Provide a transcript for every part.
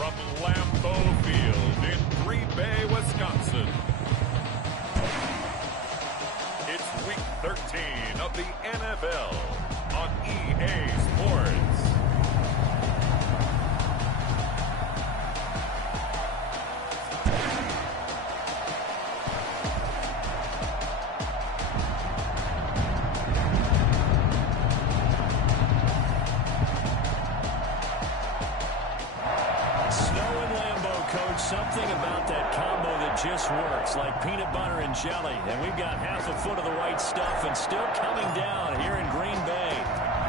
from Lambeau Field in Green Bay, Wisconsin. It's Week 13 of the NFL on EA Sports. Something about that combo that just works, like peanut butter and jelly. And we've got half a foot of the right stuff and still coming down here in Green Bay.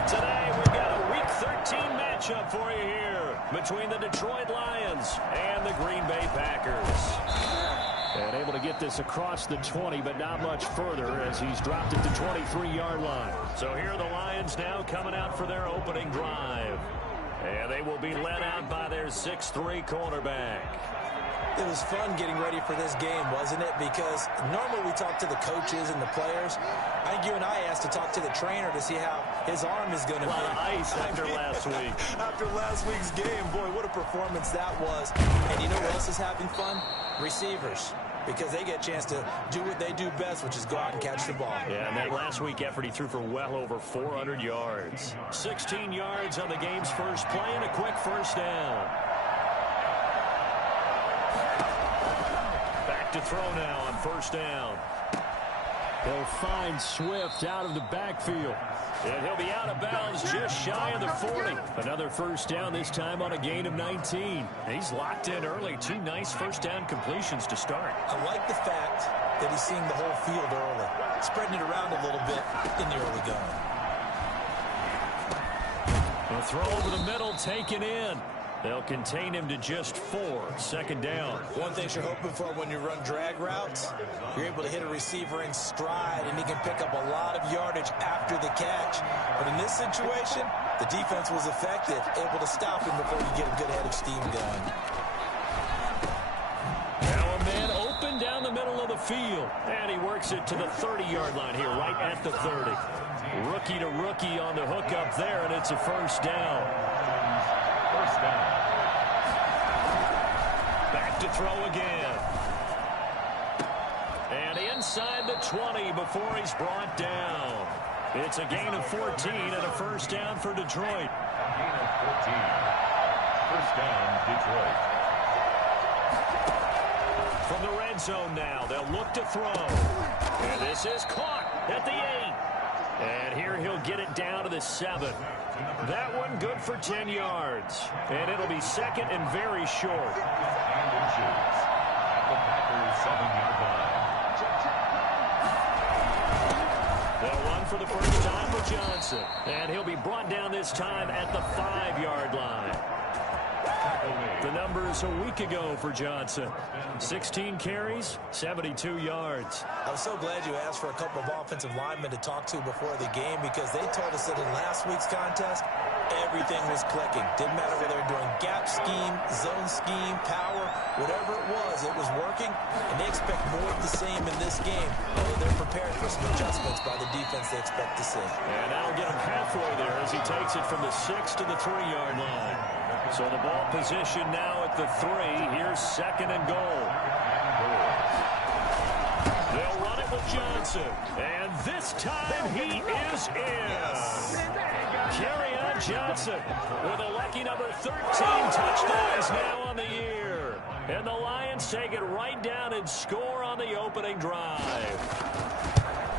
Today, we've got a Week 13 matchup for you here between the Detroit Lions and the Green Bay Packers. And able to get this across the 20, but not much further as he's dropped it to 23-yard line. So here are the Lions now coming out for their opening drive. And they will be led out by their 6'3" cornerback. It was fun getting ready for this game, wasn't it? Because normally we talk to the coaches and the players. I think you and I asked to talk to the trainer to see how his arm is going to be. A lot of ice after last week. After last week's game, boy, what a performance that was. And you know what else is having fun? Receivers. Because they get a chance to do what they do best, which is go out and catch the ball. Yeah, and that last week effort, he threw for well over 400 yards. 16 yards on the game's first play and a quick first down. Back to throw now on first down. He'll find Swift out of the backfield. And he'll be out of bounds just shy of the 40. Another first down, this time on a gain of 19. He's locked in early. Two nice first down completions to start. I like the fact that he's seeing the whole field early, spreading it around a little bit in the early going. A throw over the middle, taken in. They'll contain him to just 4. Second down. One thing you're hoping for when you run drag routes, you're able to hit a receiver in stride, and he can pick up a lot of yardage after the catch. But in this situation, the defense was effective, able to stop him before you get a good head of steam going. Now a man open down the middle of the field, and he works it to the 30-yard line here, right at the 30. Rookie to rookie on the hook up there, and it's a first down. First down. Back to throw again. And inside the 20 before he's brought down. It's a gain of 14 and a first down for Detroit. Gain of 14. First down, Detroit. From the red zone now, they'll look to throw. And this is caught at the 8. And here he'll get it down to the 7. That one good for 10 yards. And it'll be second and very short. And inches at the Packers' 7-yard line. They'll run for the first time for Johnson. And he'll be brought down this time at the 5-yard line. The numbers a week ago for Johnson. 16 carries, 72 yards. I was so glad you asked for a couple of offensive linemen to talk to before the game, because they told us that in last week's contest, everything was clicking. Didn't matter whether they were doing gap scheme, zone scheme, power, whatever it was working, and they expect more of the same in this game, although they're prepared for some adjustments by the defense they expect to see. And that'll get him halfway there as he takes it from the 6 to the 3-yard line. So the ball position now at the 3. Here's second and goal. They'll run it with Johnson. And this time he is in. Kerryon Johnson with a lucky number 13 touchdowns now on the year. And the Lions take it right down and score on the opening drive.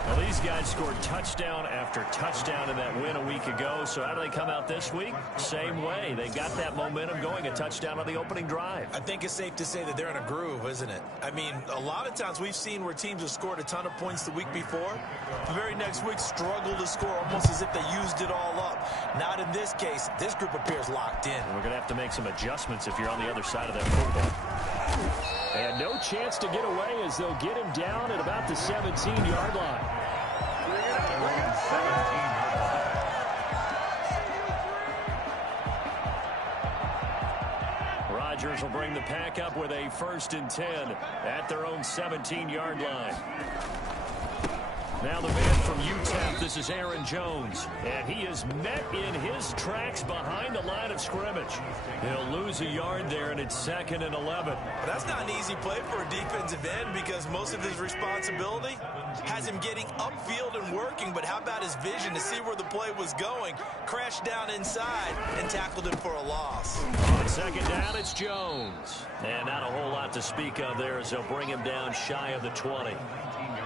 Well, these guys scored touchdown after touchdown in that win a week ago. So how do they come out this week? Same way. They got that momentum going, a touchdown on the opening drive. I think it's safe to say that they're in a groove, isn't it? I mean, a lot of times we've seen where teams have scored a ton of points the week before. The very next week struggled to score almost as if they used it all up. Not in this case. This group appears locked in. We're going to have to make some adjustments if you're on the other side of that football. And no chance to get away as they'll get him down at about the 17-yard line. 17-yard line. Rodgers will bring the pack up with a 1st and 10 at their own 17-yard line. Now the man from UTEP, this is Aaron Jones. And he is met in his tracks behind the line of scrimmage. He'll lose a yard there, and it's 2nd and 11. But that's not an easy play for a defensive end because most of his responsibility has him getting upfield and working. But how about his vision to see where the play was going? Crashed down inside and tackled him for a loss. On 2nd down, it's Jones. And not a whole lot to speak of there as they'll bring him down shy of the 20.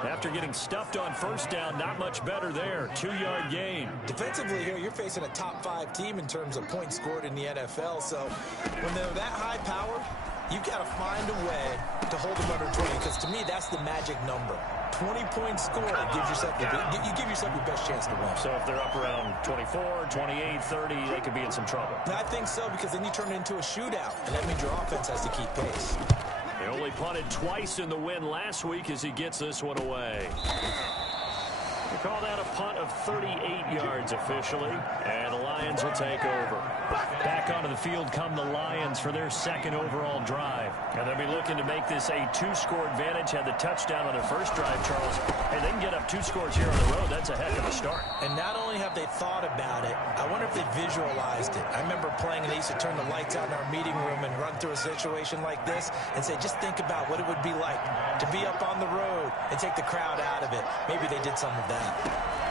After getting stuffed on 1st down, not much better there. 2-yard gain. Defensively here, you're facing a top 5 team in terms of points scored in the NFL. So when they're that high powered, you've got to find a way to hold them under 20. Because to me, that's the magic number. 20-point score gives yourself you give yourself your best chance to win. So if they're up around 24, 28, 30, they could be in some trouble. I think so, because then you turn it into a shootout, and that means your offense has to keep pace. He only punted twice in the win last week as he gets this one away. We call that a punt of 38 yards officially, and the Lions will take over. Back onto the field come the Lions for their 2nd overall drive. And they'll be looking to make this a 2-score advantage. Had the touchdown on their first drive, Charles. Hey, they can get up 2 scores here on the road. That's a heck of a start. And not only have they thought about it, I wonder if they visualized it. I remember playing, and they used to turn the lights out in our meeting room and run through a situation like this and say, just think about what it would be like to be up on the road and take the crowd out of it. Maybe they did some of that.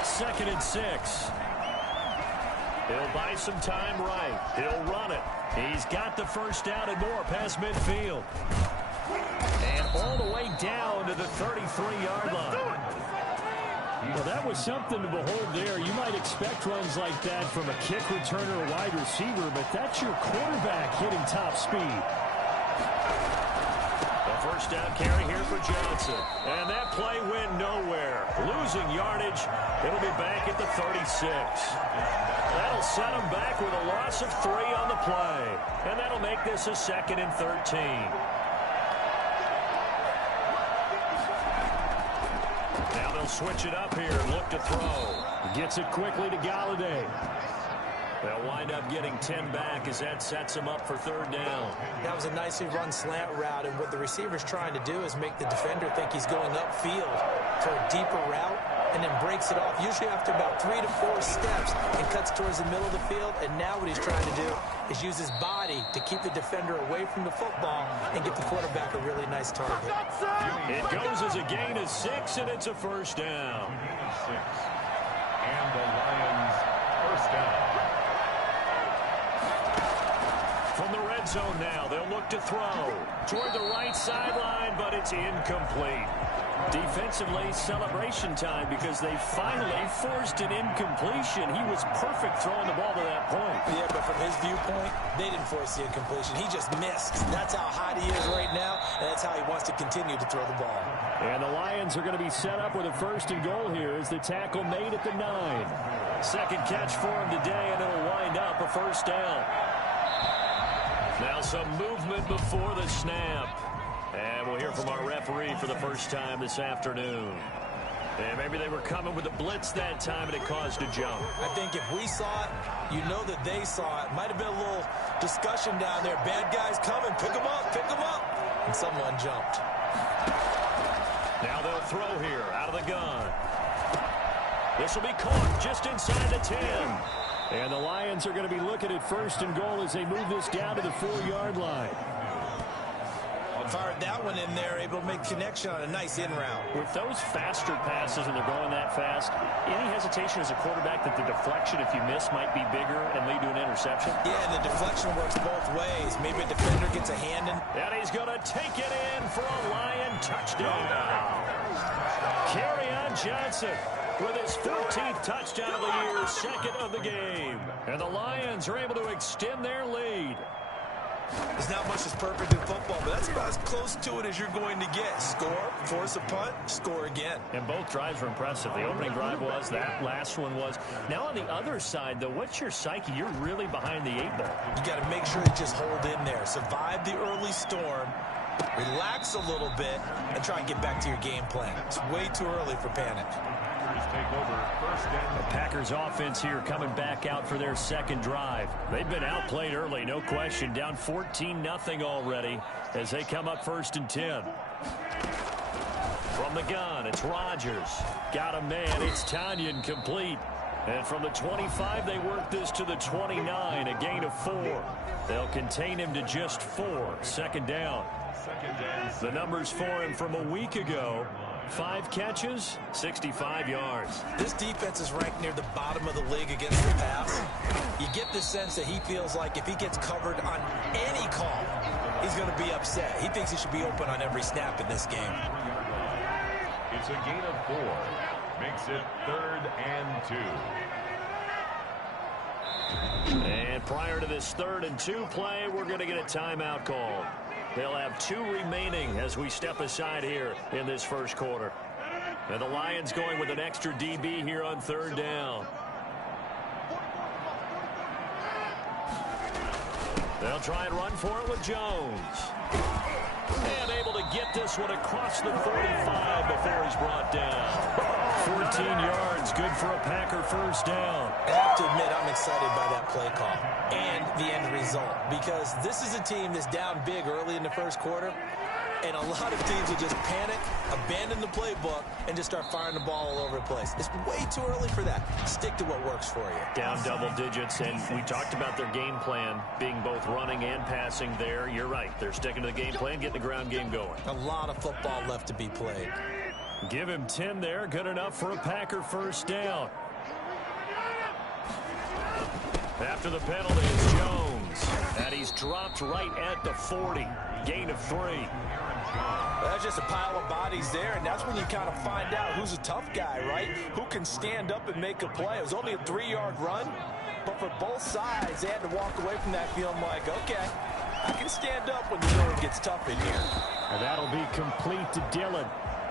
2nd and 6. He'll buy some time right. He'll run it. He's got the 1st down and more past midfield. And all the way down to the 33-yard line. Well, that was something to behold there. You might expect runs like that from a kick returner or wide receiver, but that's your quarterback hitting top speed. The 1st down carry here for Johnson. And that play went nowhere. Losing yardage. It'll be back at the 36. That'll set them back with a loss of 3 on the play. And that'll make this a 2nd and 13. Now they'll switch it up here and look to throw. Gets it quickly to Galladay. They'll wind up getting 10 back as that sets them up for 3rd down. That was a nicely run slant route, and what the receiver's trying to do is make the defender think he's going upfield for a deeper route and then breaks it off, usually after about 3 to 4 steps, and cuts towards the middle of the field. And now what he's trying to do is use his body to keep the defender away from the football and get the quarterback a really nice target. It goes as a gain of 6, and it's a 1st down. And the Lions 1st down. From the red zone now, they'll look to throw toward the right sideline, but it's incomplete. Defensively, celebration time because they finally forced an incompletion. He was perfect throwing the ball to that point. Yeah, but from his viewpoint, they didn't force the incompletion. He just missed. That's how hot he is right now, and that's how he wants to continue to throw the ball. And the Lions are going to be set up with a 1st and goal here as the tackle made at the 9. 2nd catch for him today, and it'll wind up a 1st down. Now some movement before the snap. And we'll hear from our referee for the first time this afternoon. And maybe they were coming with a blitz that time and it caused a jump. I think if we saw it, you know that they saw it. Might have been a little discussion down there. Bad guys coming. Pick them up. Pick them up. And someone jumped. Now they'll throw here out of the gun. This will be caught just inside the 10. And the Lions are going to be looking at 1st and goal as they move this down to the 4-yard line. Fired that one in there, able to make connection on a nice in route. With those faster passes and they're going that fast, any hesitation as a quarterback that the deflection, if you miss, might be bigger and lead to an interception? Yeah, and the deflection works both ways. Maybe a defender gets a hand in. And he's going to take it in for a Lion touchdown. Kerryon Johnson with his 14th touchdown of the year, 2nd of the game. And the Lions are able to extend their lead. There's not much that's perfect in football, but that's about as close to it as you're going to get. Score, force a punt, score again. And both drives were impressive. The opening drive was, that last one was. Now on the other side, though, what's your psyche? You're really behind the 8 ball. You got to make sure to just hold in there. Survive the early storm, relax a little bit, and try and get back to your game plan. It's way too early for panic. Take over 1st down. The Packers offense here coming back out for their 2nd drive. They've been outplayed early, no question. Down 14-0 already as they come up 1st and 10. From the gun, it's Rodgers. Got a man. It's Tonyan complete. And from the 25, they work this to the 29, a gain of 4. They'll contain him to just 4. Second down. The numbers for him from a week ago: 5 catches, 65 yards. This defense is ranked near the bottom of the league against the pass. You get the sense that he feels like if he gets covered on any call, he's going to be upset. He thinks he should be open on every snap in this game. It's a gain of 4. Makes it 3rd and 2. And prior to this 3rd and 2 play, we're going to get a timeout call. They'll have 2 remaining as we step aside here in this first quarter. And the Lions going with an extra DB here on 3rd down. They'll try and run for it with Jones. And able to get this one across the 45 before he's brought down. 14 yards, good for a Packer first down. I have to admit, I'm excited by that play call and the end result, because this is a team that's down big early in the first quarter, and a lot of teams will just panic, abandon the playbook, and just start firing the ball all over the place. It's way too early for that. Stick to what works for you. Down double digits, and we talked about their game plan being both running and passing there. You're right. They're sticking to the game plan, getting the ground game going. A lot of football left to be played. Give him 10 there. Good enough for a Packer first down. After the penalty, it's Jones. And he's dropped right at the 40. Gain of 3. That's just a pile of bodies there, and that's when you kind of find out who's a tough guy, right? Who can stand up and make a play. It was only a 3-yard run, but for both sides, they had to walk away from that feeling like, okay, I can stand up when the going gets tough in here. And that'll be complete to Dillon.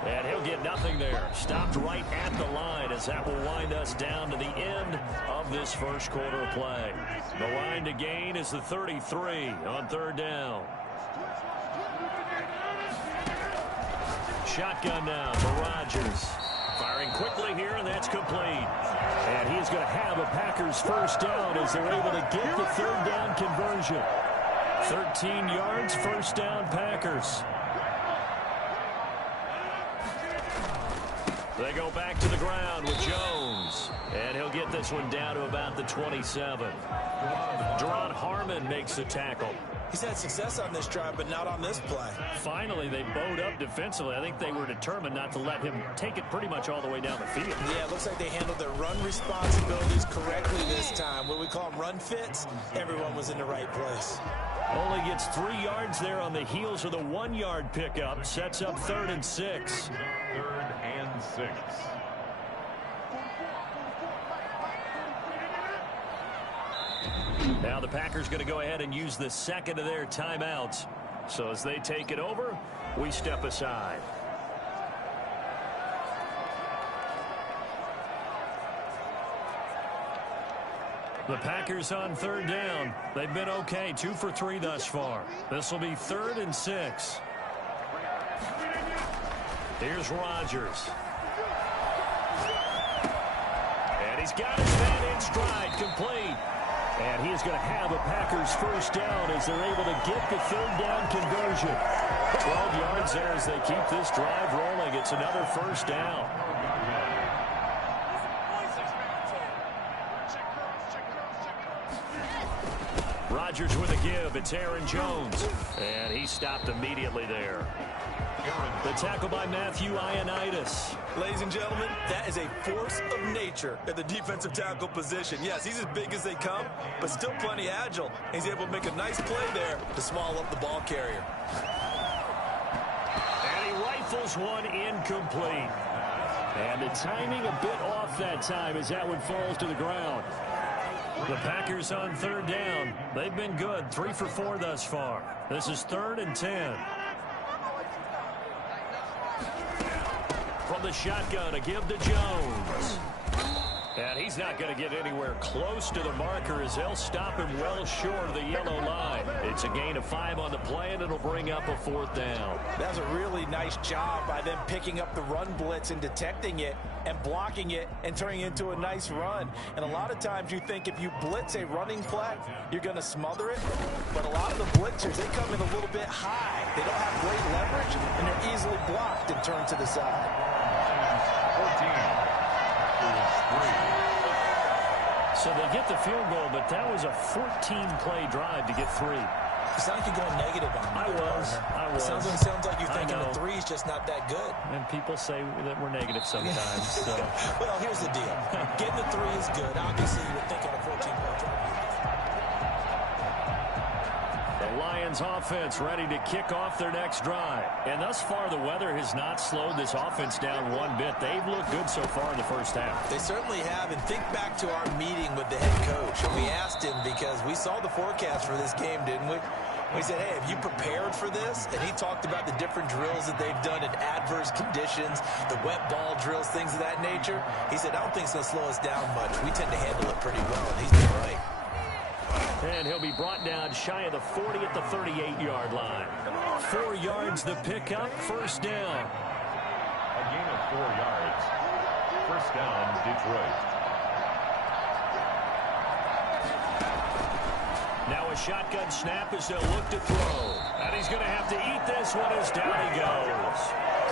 And he'll get nothing there. Stopped right at the line as that will wind us down to the end of this first quarter of play. The line to gain is the 33 on 3rd down. Shotgun now for Rodgers. Firing quickly here, and that's complete. And he's going to have a Packers first down as they're able to get the 3rd down conversion. 13 yards, first down Packers. They go back to the ground with Jones. And he'll get this one down to about the 27. Duron Harmon makes the tackle. He's had success on this drive, but not on this play. Finally, they bowed up defensively. I think they were determined not to let him take it pretty much all the way down the field. Yeah, it looks like they handled their run responsibilities correctly this time. What we call them run fits, everyone was in the right place. Only gets 3 yards there on the heels of the 1-yard pickup. Sets up 3rd and 6. 3rd and 6. Now the Packers going to go ahead and use the second of their timeouts. So as they take it over, we step aside. The Packers on 3rd down. They've been okay, 2 for 3 thus far. This will be 3rd and 6. Here's Rodgers. And he's got his man in stride, complete. And he is going to have a Packers first down as they're able to get the 3rd down conversion. 12 yards there as they keep this drive rolling. It's another first down. Rodgers with a give. It's Aaron Jones. And he stopped immediately there. The tackle by Matthew Ioannidis. Ladies and gentlemen, that is a force of nature at the defensive tackle position. Yes, he's as big as they come, but still plenty agile. He's able to make a nice play there to small up the ball carrier. And he rifles one incomplete. And the timing a bit off that time as that one falls to the ground. The Packers on 3rd down. They've been good, 3 for 4 thus far. This is 3rd and 10. From the shotgun, a give to Jones. And he's not going to get anywhere close to the marker as they'll stop him well short of the yellow line. It's a gain of 5 on the play, and it'll bring up a 4th down. That's a really nice job by them picking up the run blitz and detecting it and blocking it and turning it into a nice run. And a lot of times you think if you blitz a running play, you're going to smother it. But a lot of the blitzers, they come in a little bit high. They don't have great leverage, and they're easily blocked and turned to the side. 14. So they get the field goal, but that was a 14-play drive to get 3. It sounds like you're going negative on me. I was. It sounds like you're thinking the 3 is just not that good. And people say that we're negative sometimes. So. Well, here's the deal. Getting the 3 is good. Obviously, you would think on a 14-point drive. The Lions offense ready to kick off their next drive. And thus far, the weather has not slowed this offense down one bit. They've looked good so far in the first half. They certainly have. And think back to our meeting with the head coach. And we asked him because we saw the forecast for this game, didn't we? We said, hey, have you prepared for this? And he talked about the different drills that they've done in adverse conditions, the wet ball drills, things of that nature. He said, I don't think it's going to slow us down much. We tend to handle it pretty well, and he's been right. And he'll be brought down shy of the 40 at the 38-yard line. 4 yards the pickup, first down. A gain of 4 yards. First down, Detroit. Now a shotgun snap as they'll look to throw. And he's going to have to eat this one as down he goes.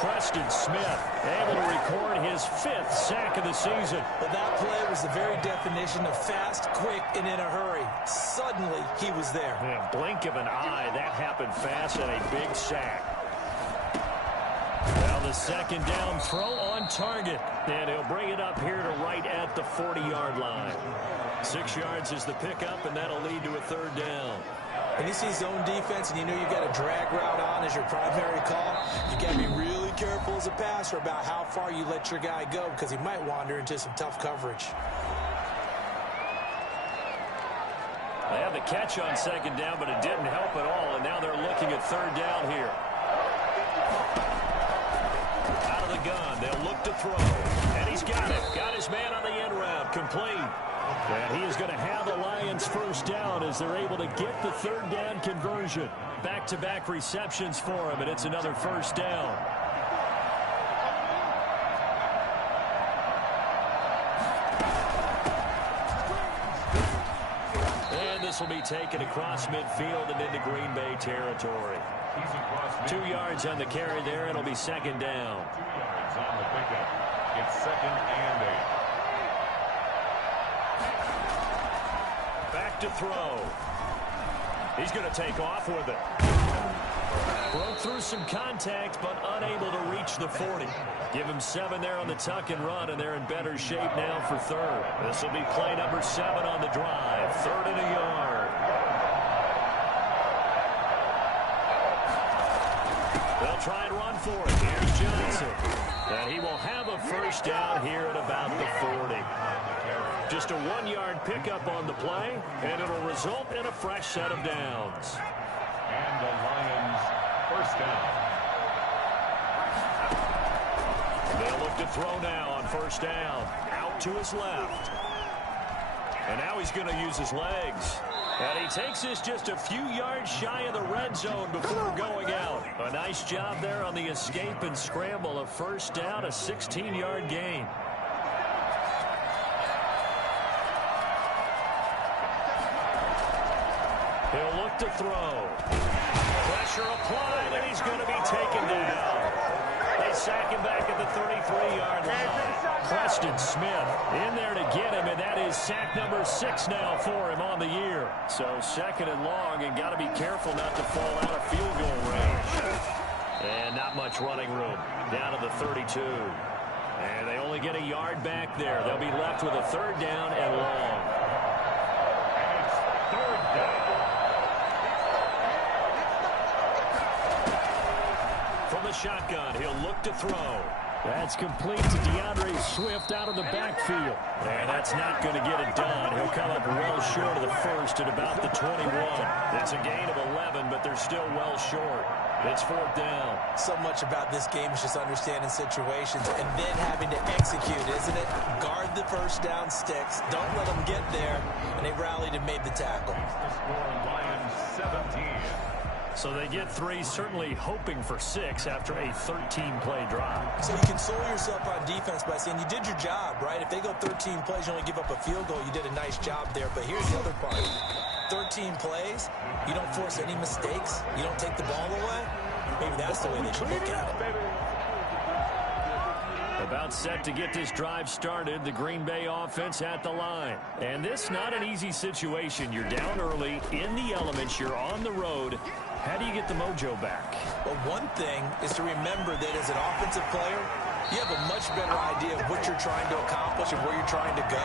Preston Smith able to record his 5th sack of the season. But that play was the very definition of fast, quick, and in a hurry. Suddenly, he was there. Yeah, blink of an eye, that happened fast, and a big sack. Now the second down throw on target. And he'll bring it up here to right at the 40-yard line. 6 yards is the pickup, and that'll lead to a third down. And you see zone defense, and you know you've got a drag route on as your primary call. You got to be really careful as a passer about how far you let your guy go because he might wander into some tough coverage. They had the catch on second down, but it didn't help at all, and now they're looking at third down here. Out of the gun, they'll look to throw, and he's got it. Got his man on the end route, complete. And he is going to have the Lions first down as they're able to get the third down conversion. Back-to-back receptions for him, and it's another first down. And this will be taken across midfield and into Green Bay territory. 2 yards on the carry there, and it'll be second down. 2 yards on the pickup. It's second and 8. Back to throw. He's going to take off with it. Broke through some contact, but unable to reach the 40. Give him 7 there on the tuck and run, and they're in better shape now for third. This will be play number 7 on the drive. 3rd and a yard. They'll try and run for it. Here's Johnson. And he will have a first down here at about the 40. Just a 1-yard pickup on the play, and it'll result in a fresh set of downs. And the Lions first down. They'll look to throw now on first down. Out to his left. And now he's going to use his legs. And he takes this just a few yards shy of the red zone before going out. A nice job there on the escape and scramble. A first down, a 16-yard gain. He'll look to throw. Pressure applied, and he's going to be taken down. They sack him back at the 33-yard line. Preston Smith in there to get him, and that is sack number 6 now for him on the year. So second and long, and got to be careful not to fall out of field goal range. And not much running room. Down to the 32. And they only get a yard back there. They'll be left with a third down and long. And it's third down. From the shotgun, he'll look to throw. That's complete to DeAndre Swift out of the backfield. And that's not going to get it done. He'll come up well short of the first at about the 21. It's a gain of 11, but they're still well short. It's fourth down. So much about this game is just understanding situations and then having to execute, isn't it? Guard the first down sticks. Don't let them get there. And they rallied and made the tackle. The score, Lions 17. So they get 3, certainly hoping for 6 after a 13-play drive. So you console yourself on defense by saying you did your job, right? If they go 13 plays, you only give up a field goal, you did a nice job there. But here's the other part. 13 plays, you don't force any mistakes, you don't take the ball away. Maybe that's the way they should look at it. About set to get this drive started, the Green Bay offense at the line. And this not an easy situation. You're down early, in the elements, you're on the road. How do you get the mojo back? Well, one thing is to remember that as an offensive player, you have a much better idea of what you're trying to accomplish and where you're trying to go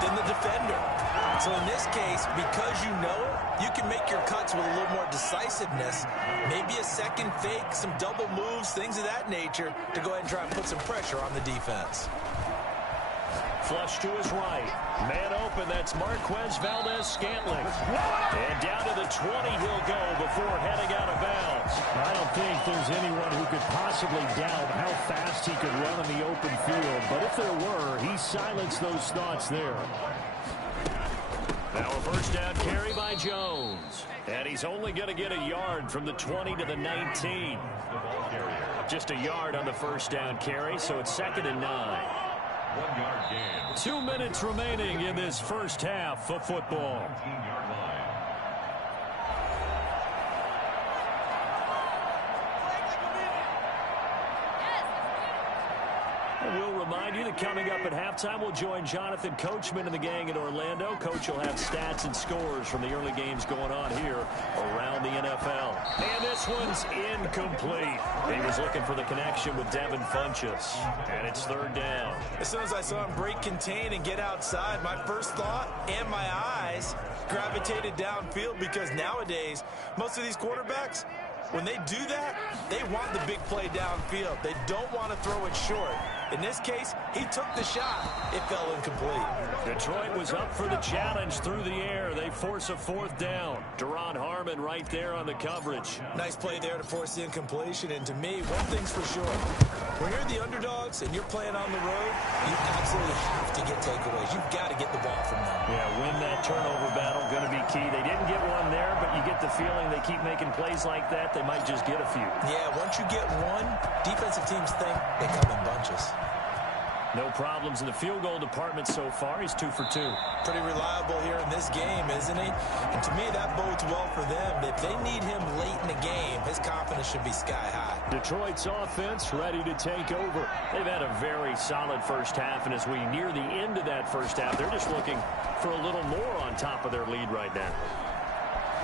than the defender. So in this case, because you know it, you can make your cuts with a little more decisiveness, maybe a second fake, some double moves, things of that nature, to go ahead and try and put some pressure on the defense. Flush to his right. Man open, that's Marquez Valdes-Scantling. And down to the 20 he'll go before heading out of bounds. I don't think there's anyone who could possibly doubt how fast he could run in the open field. But if there were, he silenced those thoughts there. Now a first down carry by Jones. And he's only going to get a yard from the 20 to the 19. Just a yard on the first down carry, so it's 2nd and 9. 1 yard gain. 2 minutes remaining in this first half of football. 19-yard line. We'll remind you that coming up at halftime, we'll join Jonathan Coachman and the gang in Orlando. Coach will have stats and scores from the early games going on here around the NFL. And this one's incomplete. He was looking for the connection with Devin Funchess. And it's 3rd down. As soon as I saw him break contain and get outside, my first thought and my eyes gravitated downfield, because nowadays, most of these quarterbacks, when they do that, they want the big play downfield. They don't want to throw it short. In this case, he took the shot. It fell incomplete. Detroit was up for the challenge through the air. They force a 4th down. Deron Harmon right there on the coverage. Nice play there to force the incompletion. And to me, one thing's for sure. When you're the underdogs and you're playing on the road, you absolutely have to get takeaways. You've got to get the ball from them. Yeah, win that turnover battle, going to be key. They didn't get one there, but you get the feeling they keep making plays like that, they might just get a few. Yeah, once you get one, defensive teams think they come in bunches. No problems in the field goal department so far. He's 2 for 2. Pretty reliable here in this game, isn't he? And to me, that bodes well for them. If they need him late in the game, his confidence should be sky high. Detroit's offense ready to take over. They've had a very solid first half, and as we near the end of that first half, they're just looking for a little more on top of their lead right now.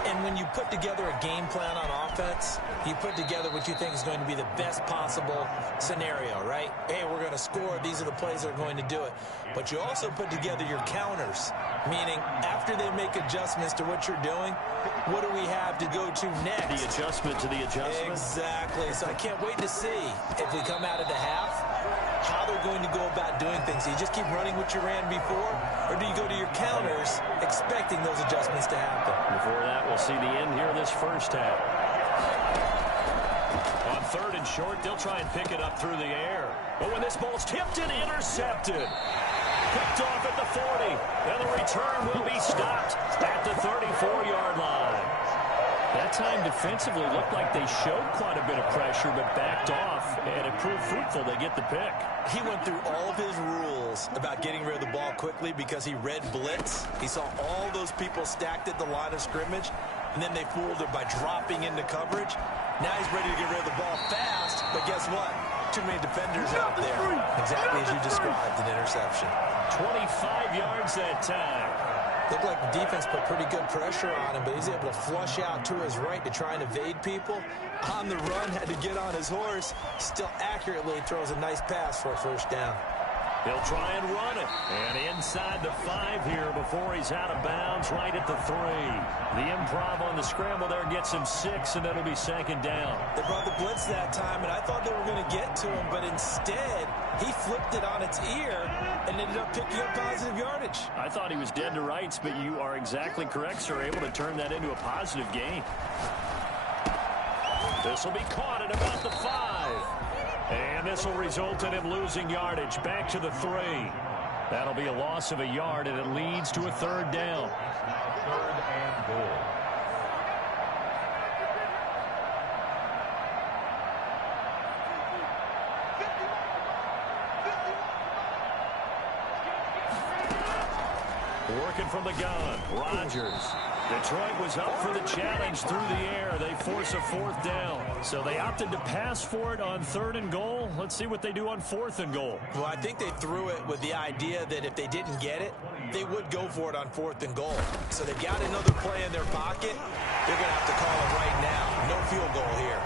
And when you put together a game plan on offense, you put together what you think is going to be the best possible scenario, right? Hey, we're going to score. These are the plays that are going to do it. But you also put together your counters, meaning after they make adjustments to what you're doing, what do we have to go to next? The adjustment to the adjustment. Exactly. So I can't wait to see if we come out of the half, how they're going to go about doing things. Do you just keep running what you ran before, or do you go to your counters expecting those adjustments to happen? Before that, we'll see the end here of this first half. On 3rd and short, they'll try and pick it up through the air. But when this ball's tipped and intercepted, picked off at the 40, and the return will be stopped at the 34-yard line. That time defensively looked like they showed quite a bit of pressure, but backed off, and it proved fruitful. They get the pick. He went through all of his rules about getting rid of the ball quickly because he read blitz. He saw all those people stacked at the line of scrimmage, and then they fooled him by dropping into coverage. Now he's ready to get rid of the ball fast, but guess what? Too many defenders out there. Exactly as you described, an interception. 25 yards that time. Looked like the defense put pretty good pressure on him, but he's able to flush out to his right to try and evade people. On the run, had to get on his horse. Still accurately throws a nice pass for a first down. They'll try and run it. And inside the 5 here before he's out of bounds, right at the 3. The improv on the scramble there gets him 6, and it'll be 2nd down. They brought the blitz that time, and I thought they were going to get to him, but instead, he flipped it on its ear and ended up picking up positive yardage. I thought he was dead to rights, but you are exactly correct, sir. Able to turn that into a positive gain. This will be caught at about the 5. And this will result in him losing yardage back to the 3. That'll be a loss of a yard, and it leads to a 3rd down. 3rd and goal. Working from the gun, Rodgers. Detroit was up for the challenge through the air. They force a 4th down. So they opted to pass for it on 3rd and goal. Let's see what they do on 4th and goal. Well, I think they threw it with the idea that if they didn't get it, they would go for it on 4th and goal. So they've got another play in their pocket. They're going to have to call it right now. No field goal here.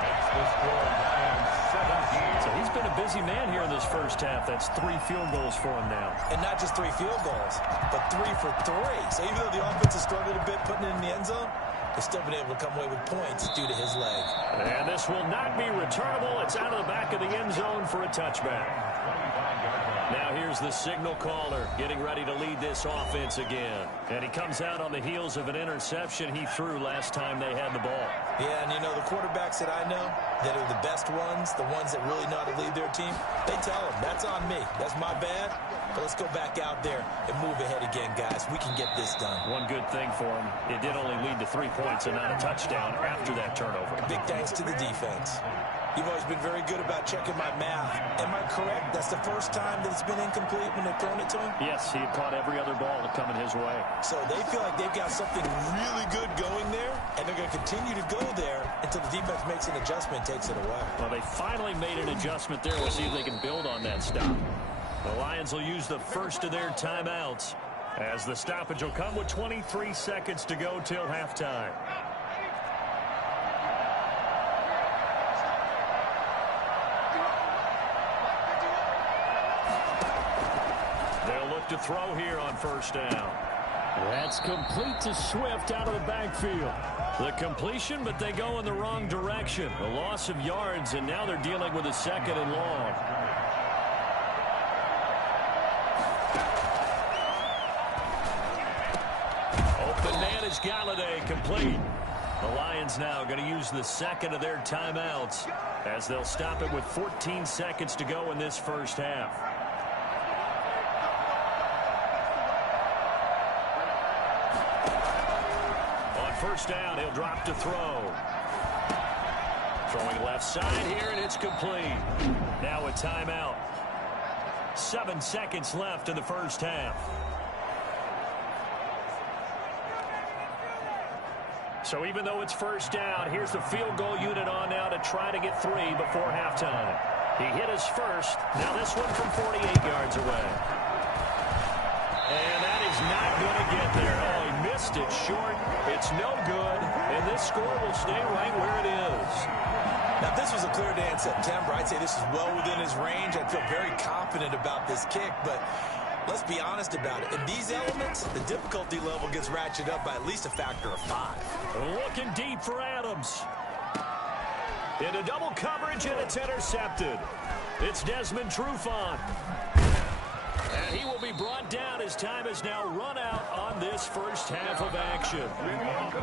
Makes the score Lions 17. So he's been a busy man here in this first half. That's 3 field goals for him now. And not just 3 field goals, but 3 for 3. So even though the offense has struggled a bit putting it in the end zone, they've still been able to come away with points due to his leg. And this will not be returnable. It's out of the back of the end zone for a touchback. Now here's the signal caller getting ready to lead this offense again. And he comes out on the heels of an interception he threw last time they had the ball. Yeah, and you know, the quarterbacks that I know that are the best ones, the ones that really know how to lead their team, they tell them, that's on me. That's my bad. But let's go back out there and move ahead again, guys. We can get this done. One good thing for him, it did only lead to 3 points and not a touchdown after that turnover. Big thanks to the defense. You've always been very good about checking my math. Am I correct? That's the first time that it's been incomplete when they've thrown it to him? Yes, he had caught every other ball coming his way. So they feel like they've got something really good going there, and they're going to continue to go there until the defense makes an adjustment and takes it away. Well, they finally made an adjustment there. We'll see if they can build on that stop. The Lions will use the first of their timeouts as the stoppage will come with 23 seconds to go till halftime. They'll look to throw here on 1st down. That's complete to Swift out of the backfield. The completion, but they go in the wrong direction. A loss of yards, and now they're dealing with a 2nd and long. Open man is Galladay, complete. The Lions now going to use the 2nd of their timeouts as they'll stop it with 14 seconds to go in this first half. On 1st down, he'll drop to throw. Throwing left side here, and it's complete. Now a timeout. 7 seconds left in the first half. So even though it's 1st down, here's the field goal unit on now to try to get 3 before halftime. He hit his first. Now this one from 48 yards away. And that is not going to get there. Oh, he missed it short. It's no good. And this score will stay right where it is. Now, if this was a clear day in September, I'd say this is well within his range. I'd feel very confident about this kick, but let's be honest about it. In these elements, the difficulty level gets ratcheted up by at least a factor of 5. Looking deep for Adams. Into double coverage, and it's intercepted. It's Desmond Trufant. And he will be brought down as time has now run out on this first half of action.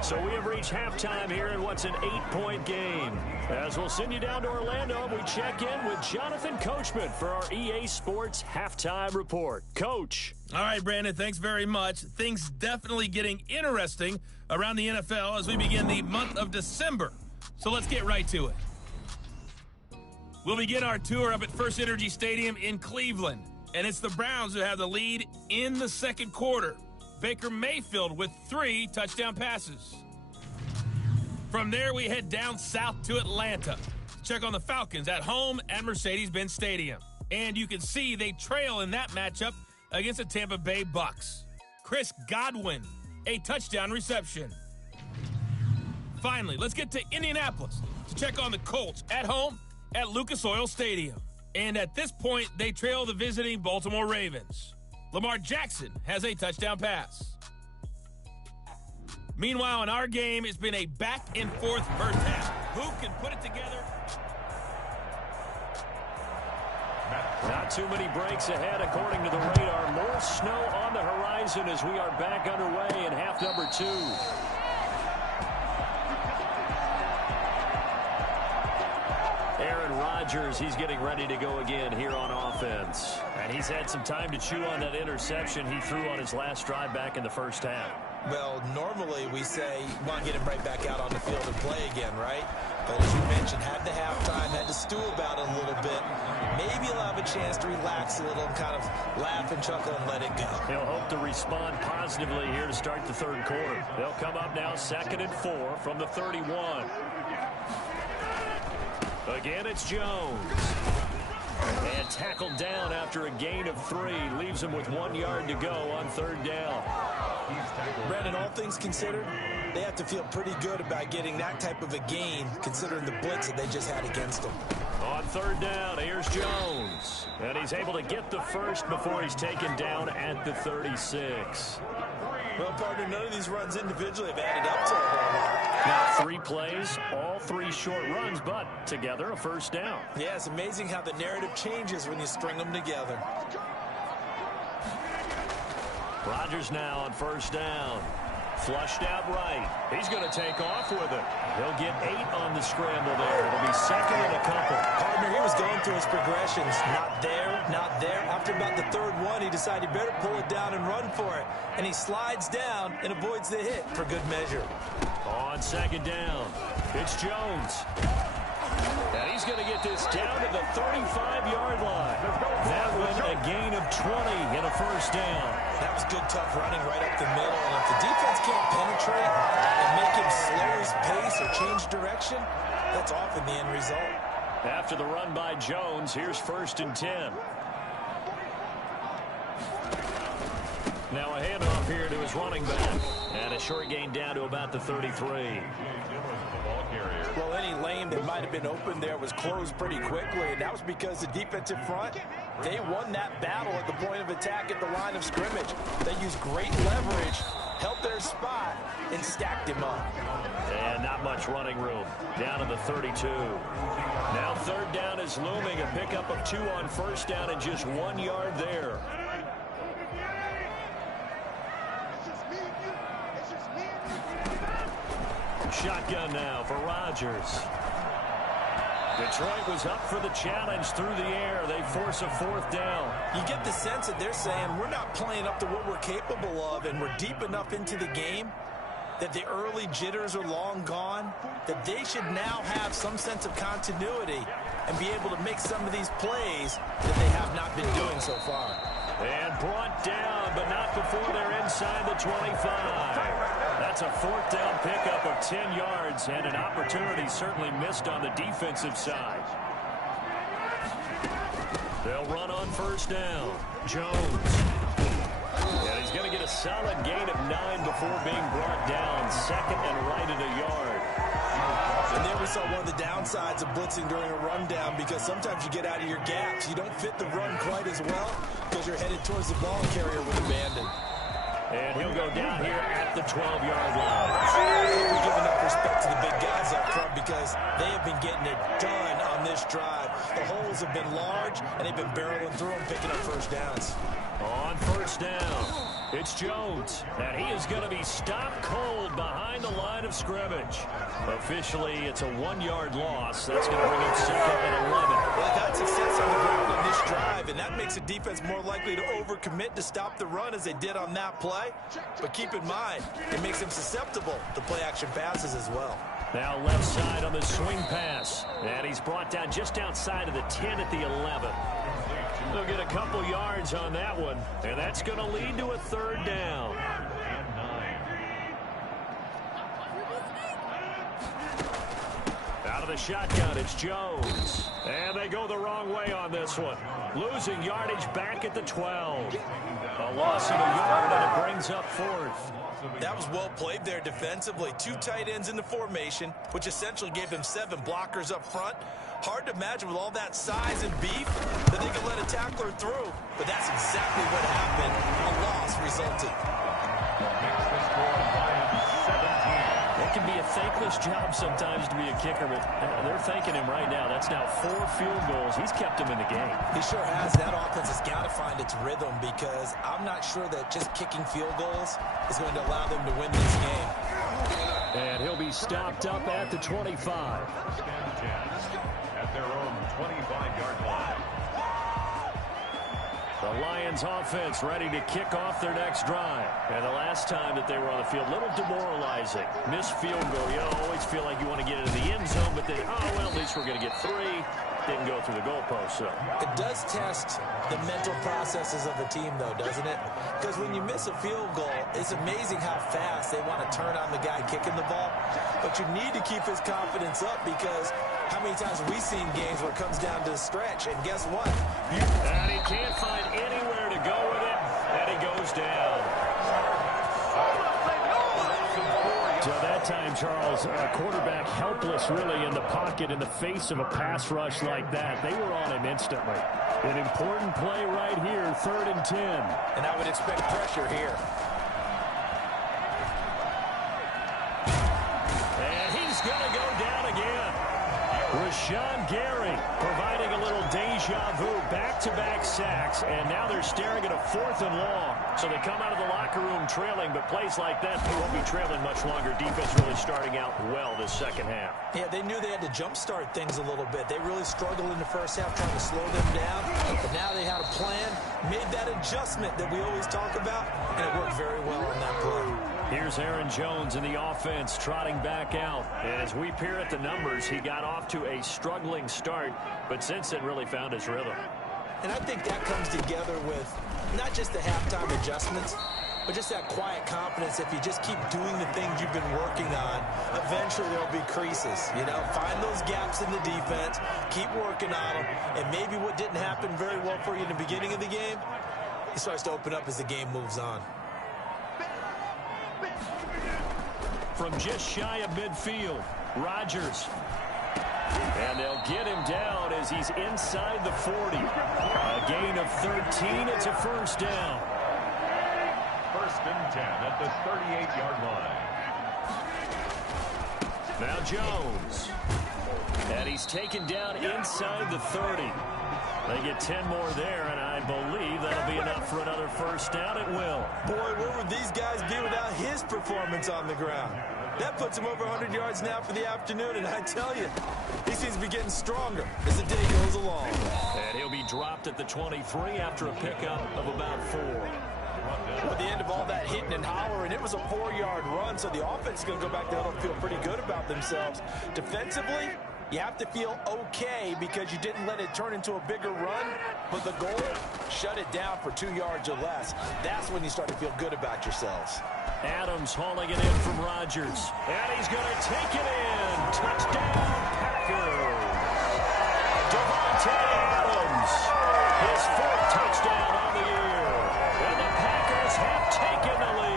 So we have reached halftime here in what's an 8-point game. As we'll send you down to Orlando, we check in with Jonathan Coachman for our EA Sports Halftime Report. Coach. All right, Brandon, thanks very much. Things definitely getting interesting around the NFL as we begin the month of December. So let's get right to it. We'll begin our tour up at First Energy Stadium in Cleveland. And it's the Browns who have the lead in the second quarter. Baker Mayfield with 3 touchdown passes. From there, we head down south to Atlanta. Check on the Falcons at home at Mercedes-Benz Stadium. And you can see they trail in that matchup against the Tampa Bay Bucks. Chris Godwin, a touchdown reception. Finally, let's get to Indianapolis to check on the Colts at home at Lucas Oil Stadium. And at this point, they trail the visiting Baltimore Ravens. Lamar Jackson has a touchdown pass. Meanwhile, in our game, it's been a back-and-forth first half. Who can put it together? Not too many breaks ahead, according to the radar. More snow on the horizon as we are back underway in half number 2. Aaron Rodgers, he's getting ready to go again here on offense. And he's had some time to chew on that interception he threw on his last drive back in the first half. Well, normally we say, well, get him right back out on the field and play again, right? But as you mentioned, had the halftime, had to stew about it a little bit. Maybe he'll have a chance to relax a little and kind of laugh and chuckle and let it go. He'll hope to respond positively here to start the third quarter. They'll come up now 2nd and 4 from the 31. Again, it's Jones. And tackled down after a gain of 3. Leaves him with 1 yard to go on 3rd down. Brandon, all things considered, they have to feel pretty good about getting that type of a gain considering the blitz that they just had against them. On 3rd down, here's Jones. And he's able to get the first before he's taken down at the 36. Well, partner, none of these runs individually have added up to a whole lot. Now 3 plays, all 3 short runs, but together a first down. Yeah, it's amazing how the narrative changes when you string them together. Rodgers now on 1st down. Flushed out right. He's going to take off with it. He'll get 8 on the scramble there. It'll be 2nd and a couple. Partner, he was going through his progressions. Not there, not there. After about the 3rd one, he decided he better pull it down and run for it. And he slides down and avoids the hit for good measure. On 2nd down, it's Jones. And he's going to get this down to the 35-yard line. That one a gain of 20 and a first down. That was good, tough running right up the middle. And if the defense can't penetrate and make him slow his pace or change direction, that's often the end result. After the run by Jones, here's 1st and 10. Now a handoff here to his running back. And a short gain down to about the 33. Well, any lane that might have been open there was closed pretty quickly, and that was because the defensive front, they won that battle at the point of attack at the line of scrimmage. They used great leverage, held their spot, and stacked him up. And not much running room. Down to the 32. Now 3rd down is looming. A pickup of 2 on 1st down and just 1 yard there. Shotgun now for Rodgers. Detroit was up for the challenge through the air. They force a 4th down. You get the sense that they're saying we're not playing up to what we're capable of, and we're deep enough into the game that the early jitters are long gone, that they should now have some sense of continuity and be able to make some of these plays that they have not been doing so far. And brought down, but not before they're inside the 25. That's a 4th down pickup of 10 yards and an opportunity certainly missed on the defensive side. They'll run on 1st down. Jones. And he's going to get a solid gain of 9 before being brought down. 2nd and right at a yard. And there we saw one of the downsides of blitzing during a rundown, because sometimes you get out of your gaps. You don't fit the run quite as well because you're headed towards the ball carrier with abandon. And he'll go down here at the 12-yard line. We're giving up respect to the big guys up front because they have been getting it done on this drive. The holes have been large, and they've been barreling through them, picking up first downs. On 1st down, it's Jones, and he is going to be stopped cold behind the line of scrimmage. Officially, it's a 1-yard loss. That's going to bring up 2nd and 11. Well, they've had success on the ground on this drive, and that makes the defense more likely to overcommit to stop the run as they did on that play. But keep in mind, it makes them susceptible to play-action passes as well. Now left side on the swing pass, and he's brought down just outside of the 10 at the 11. They'll get a couple yards on that one, and that's going to lead to a 3rd down. Out of the shotgun, it's Jones. And they go the wrong way on this one. Losing yardage back at the 12. A loss of a yard, and it brings up 4th. That was well played there defensively. 2 tight ends in the formation, which essentially gave them 7 blockers up front. Hard to imagine with all that size and beef that they could let a tackler through. But that's exactly what happened. A loss resulted. It can be a thankless job sometimes to be a kicker, but they're thanking him right now. That's now 4 field goals. He's kept them in the game. He sure has. That offense has got to find its rhythm, because I'm not sure that just kicking field goals is going to allow them to win this game. And he'll be stopped up at the 25. At their own 25-yard line. The Lions offense ready to kick off their next drive. And the last time that they were on the field, a little demoralizing. Missed field goal. You always feel like you want to get into the end end zone, but then, oh, well, at least we're going to get 3. Didn't go through the goalpost, so. It does test the mental processes of a team, though, doesn't it? Because when you miss a field goal, it's amazing how fast they want to turn on the guy kicking the ball. But you need to keep his confidence up because how many times have we seen games where it comes down to the stretch? And guess what? And he can't find anywhere to go with it, and he goes down. So that time, Charles, quarterback helpless really in the pocket in the face of a pass rush like that. They were on him instantly. An important play right here, 3rd and 10. And I would expect pressure here. And he's going to go down again. Rashawn Gary providing a little deja vu, back-to-back sacks, and now they're staring at a 4th and long. So they come out of the locker room trailing, but plays like that, they won't be trailing much longer. Defense really starting out well this second half. Yeah, they knew they had to jumpstart things a little bit. They really struggled in the first half trying to slow them down, but now they had a plan, made that adjustment that we always talk about, and it worked very well on that play. Here's Aaron Jones in the offense trotting back out. And as we peer at the numbers, he got off to a struggling start, but since then really found his rhythm. And I think that comes together with not just the halftime adjustments, but just that quiet confidence. If you just keep doing the things you've been working on, eventually there'll be creases. You know, find those gaps in the defense, keep working on them, and maybe what didn't happen very well for you in the beginning of the game, it starts to open up as the game moves on. From just shy of midfield, Rodgers. And they'll get him down as he's inside the 40. A gain of 13. It's a first down. 1st and 10 at the 38-yard line. Now Jones. And he's taken down inside the 30. They get 10 more there, and I believe that'll be enough for another first down. It will. Boy, where would these guys be without his performance on the ground? That puts him over 100 yards now for the afternoon, and I tell you, he seems to be getting stronger as the day goes along. And he'll be dropped at the 23 after a pickup of about 4. At the end of all that hitting and hollering, it was a 4-yard run, so the offense is going to go back there and feel pretty good about themselves. Defensively, you have to feel okay because you didn't let it turn into a bigger run, but the goal, shut it down for 2 yards or less. That's when you start to feel good about yourselves. Adams hauling it in from Rodgers. And he's going to take it in. Touchdown, Packers. Davante Adams. His 4th touchdown on the year. And the Packers have taken the lead.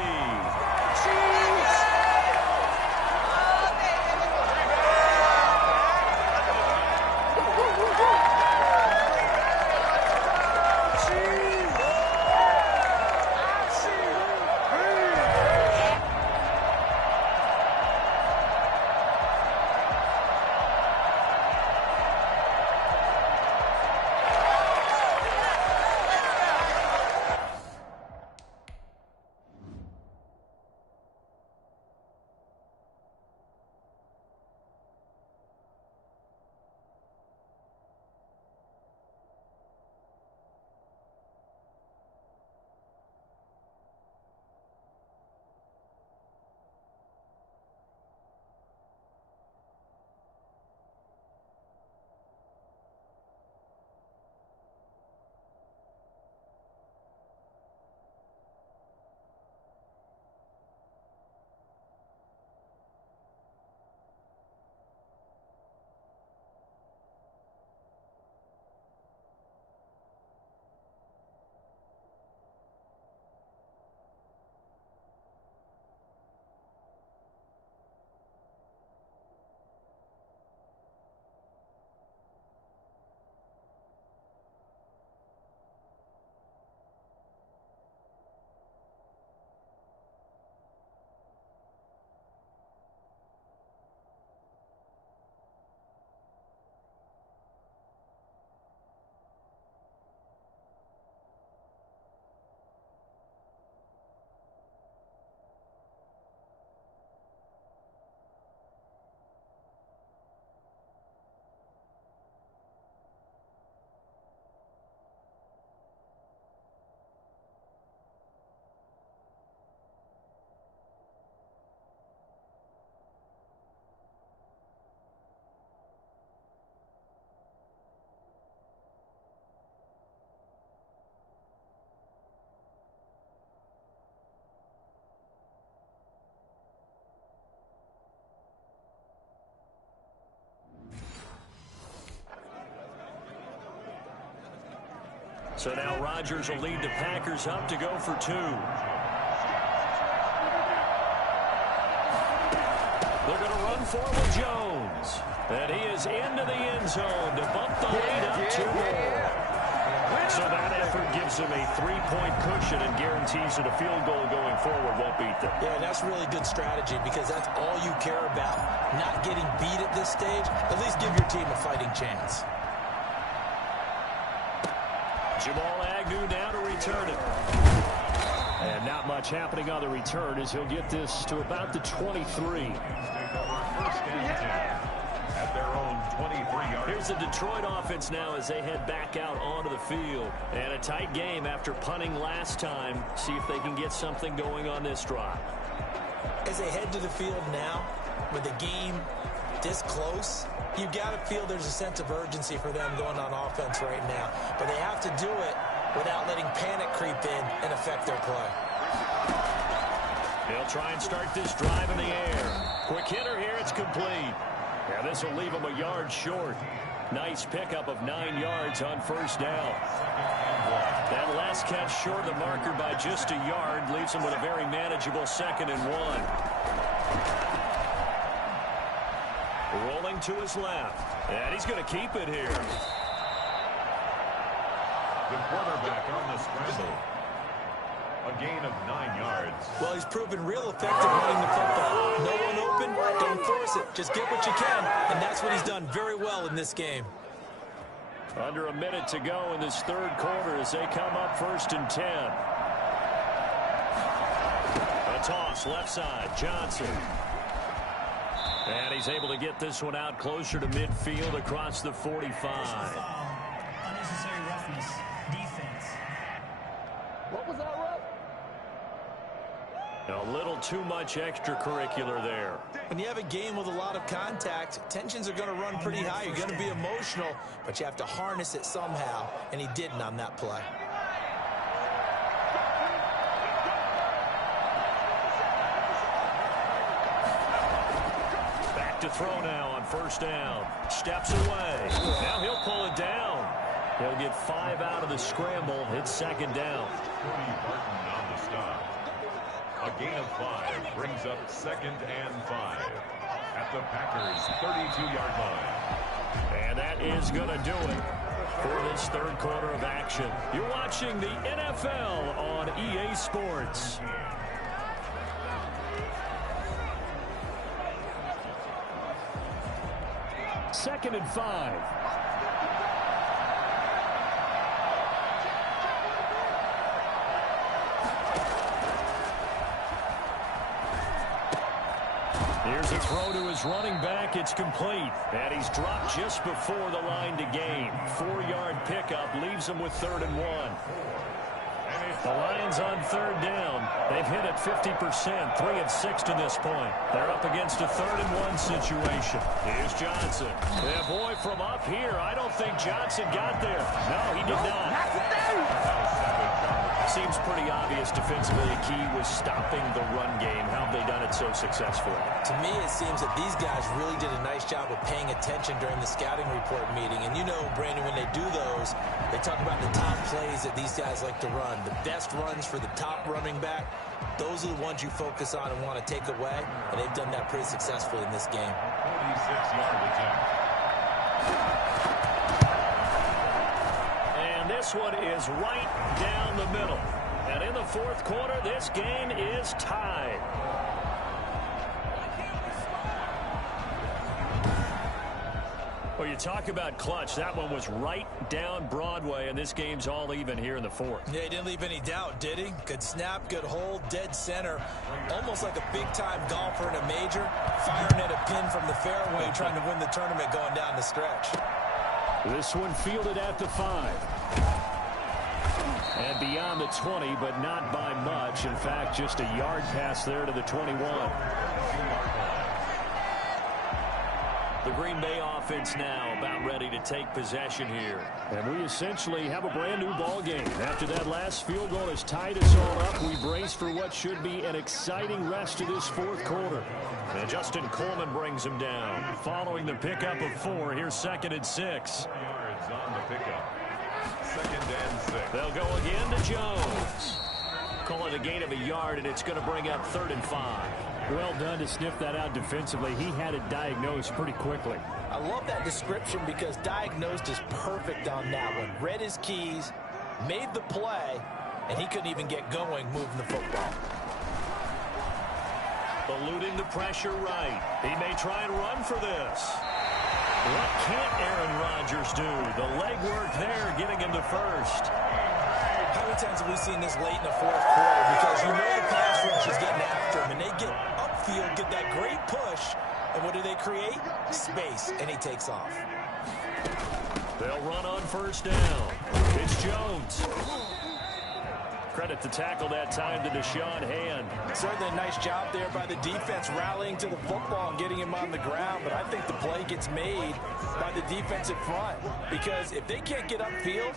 So now Rodgers will lead the Packers up to go for 2. They're going to run for with Jones. And he is into the end zone to bump the lead up 2 more. So that effort gives him a 3-point cushion and guarantees that a field goal going forward won't beat them. Yeah, that's really good strategy because that's all you care about. Not getting beat at this stage. At least give your team a fighting chance. Jamal Agnew now to return it. And not much happening on the return as he'll get this to about the 23. First and 10 at their own 23-yard. Here's the Detroit offense now as they head back out onto the field. And a tight game after punting last time. See if they can get something going on this drive. As they head to the field now, with the game this close, you've got to feel there's a sense of urgency for them going on offense right now. But they have to do it without letting panic creep in and affect their play. They'll try and start this drive in the air. Quick hitter here, it's complete. Yeah, this will leave them a yard short. Nice pickup of 9 yards on first down. That last catch short of the marker by just a yard leaves them with a very manageable 2nd and 1. Rolling to his left. And he's going to keep it here. The quarterback on the scramble. A gain of 9 yards. Well, he's proven real effective running the football. No one open, don't force it. Just get what you can, and that's what he's done very well in this game. Under a minute to go in this third quarter as they come up 1st and 10. A toss left side, Johnson. And he's able to get this one out closer to midfield across the 45. Unnecessary roughness. Defense. What was that, Russ? A little too much extracurricular there. When you have a game with a lot of contact, tensions are going to run pretty high. You're going to be emotional, but you have to harness it somehow, and he didn't on that play. Back to throw now on first down. Steps away. Now he'll pull it down. He'll get 5 out of the scramble. It's 2nd down. Cody Barton on the stop. A gain of 5 brings up 2nd and 5 at the Packers' 32-yard line. And that is going to do it for this third quarter of action. You're watching the NFL on EA Sports. Second and 5. Here's a throw to his running back. It's complete. And he's dropped just before the line to gain. 4-yard pickup leaves him with 3rd and 1. The Lions on 3rd down. They've hit it 50%, 3 of 6 to this point. They're up against a 3rd and 1 situation. Here's Johnson. Yeah, boy, from up here, I don't think Johnson got there. No, he did not. Seems pretty obvious defensively. The key was stopping the run game. How have they done it so successfully? To me, it seems that these guys really did a nice job of paying attention during the scouting report meeting. And you know, Brandon, when they do those, they talk about the top plays that these guys like to run. The best runs for the top running back, those are the ones you focus on and want to take away. And they've done that pretty successfully in this game. 46-yard attempt. This one is right down the middle. And in the fourth quarter, this game is tied. Well, you talk about clutch. That one was right down Broadway, and this game's all even here in the fourth. Yeah, he didn't leave any doubt, did he? Good snap, good hold, dead center. Almost like a big-time golfer in a major, firing at a pin from the fairway, trying to win the tournament going down the stretch. This one fielded at the 5. And beyond the 20, but not by much. In fact, just a yard pass there to the 21. The Green Bay offense now about ready to take possession here. And we essentially have a brand new ball game. After that last field goal has tied us all up, we brace for what should be an exciting rest of this fourth quarter. And Justin Coleman brings him down. Following the pickup of 4, here's 2nd and 6. Yards on the pickup. second and 6. They'll go again to Jones. Call it a gain of a yard, and it's going to bring up 3rd and 5. Well done to sniff that out defensively. He had it diagnosed pretty quickly. I love that description because diagnosed is perfect on that one. Read his keys, made the play, and he couldn't even get going moving the football. Eluding the pressure right. He may try and run for this. What can't Aaron Rodgers do? The legwork there getting him to first. How many times have we seen this late in the fourth quarter? Because you know the pass rush is getting after him, and they get upfield, get that great push, and what do they create? Space, and he takes off. They'll run on 1st down. It's Jones. Credit the tackle that time to Deshaun Hand. Certainly a nice job there by the defense rallying to the football and getting him on the ground, but I think the play gets made by the defensive front because if they can't get upfield,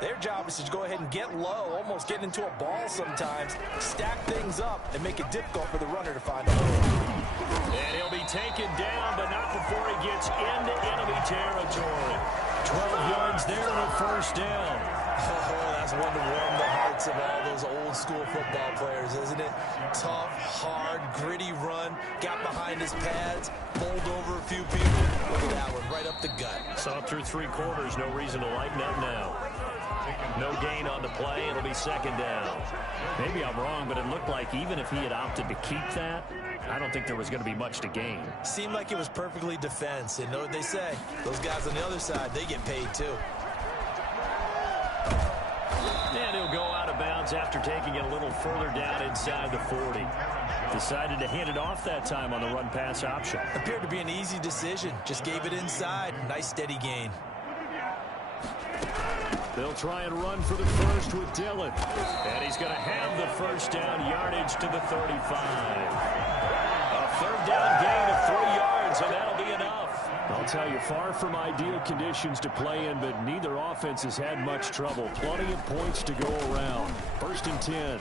their job is to go ahead and get low, almost get into a ball sometimes, stack things up, and make it difficult for the runner to find a hole. And he'll be taken down, but not before he gets into enemy territory. 12 yards there and a 1st down. Oh, that's one to warm the hearts of all those old school football players, isn't it? Tough, hard, gritty run, got behind his pads, bowled over a few people. Look at that one, right up the gut. Saw through 3 quarters, no reason to lighten up now. No gain on the play, it'll be 2nd down. Maybe I'm wrong, but it looked like even if he had opted to keep that, I don't think there was going to be much to gain. Seemed like it was perfectly defense, and know what they say. Those guys on the other side, they get paid too. And he'll go out of bounds after taking it a little further down inside the 40. Decided to hand it off that time on the run-pass option. Appeared to be an easy decision. Just gave it inside. Nice steady gain. They'll try and run for the first with Dillon. And he's going to have the 1st down yardage to the 35. A 3rd down gain of 3 yards, and that'll be enough. I'll tell you, far from ideal conditions to play in, but neither offense has had much trouble. Plenty of points to go around. 1st and 10.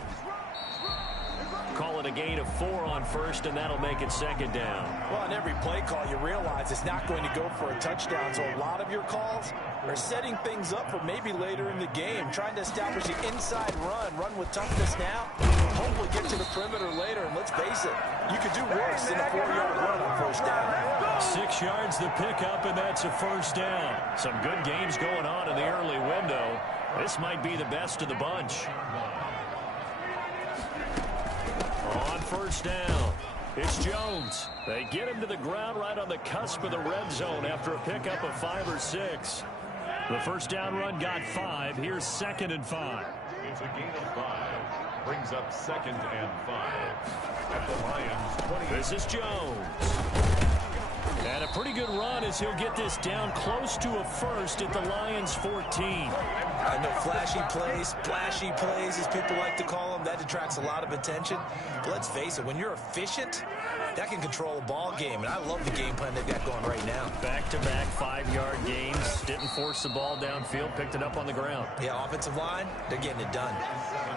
Call it a gain of 4 on 1st, and that'll make it 2nd down. Well, on every play call, you realize it's not going to go for a touchdown, so a lot of your calls are setting things up for maybe later in the game, trying to establish the inside run with toughness now, hopefully get to the perimeter later, and let's face it, you could do worse than a 4-yard run on 1st down. 6 yards the pickup, and that's a 1st down. Some good games going on in the early window. This might be the best of the bunch. On 1st down, it's Jones. They get him to the ground right on the cusp of the red zone after a pickup of 5 or 6. The 1st down run got 5. Here's 2nd and 5. It's a gain of 5. Brings up 2nd and 5. At the Lions' 20. This is Jones. And a pretty good run as he'll get this down close to a 1st at the Lions' 14. I know flashy plays, splashy plays, as people like to call them, that attracts a lot of attention. But let's face it, when you're efficient, that can control a ball game, and I love the game plan they've got going right now. Back-to-back 5-yard gains. Didn't force the ball downfield, picked it up on the ground. Yeah, offensive line, they're getting it done.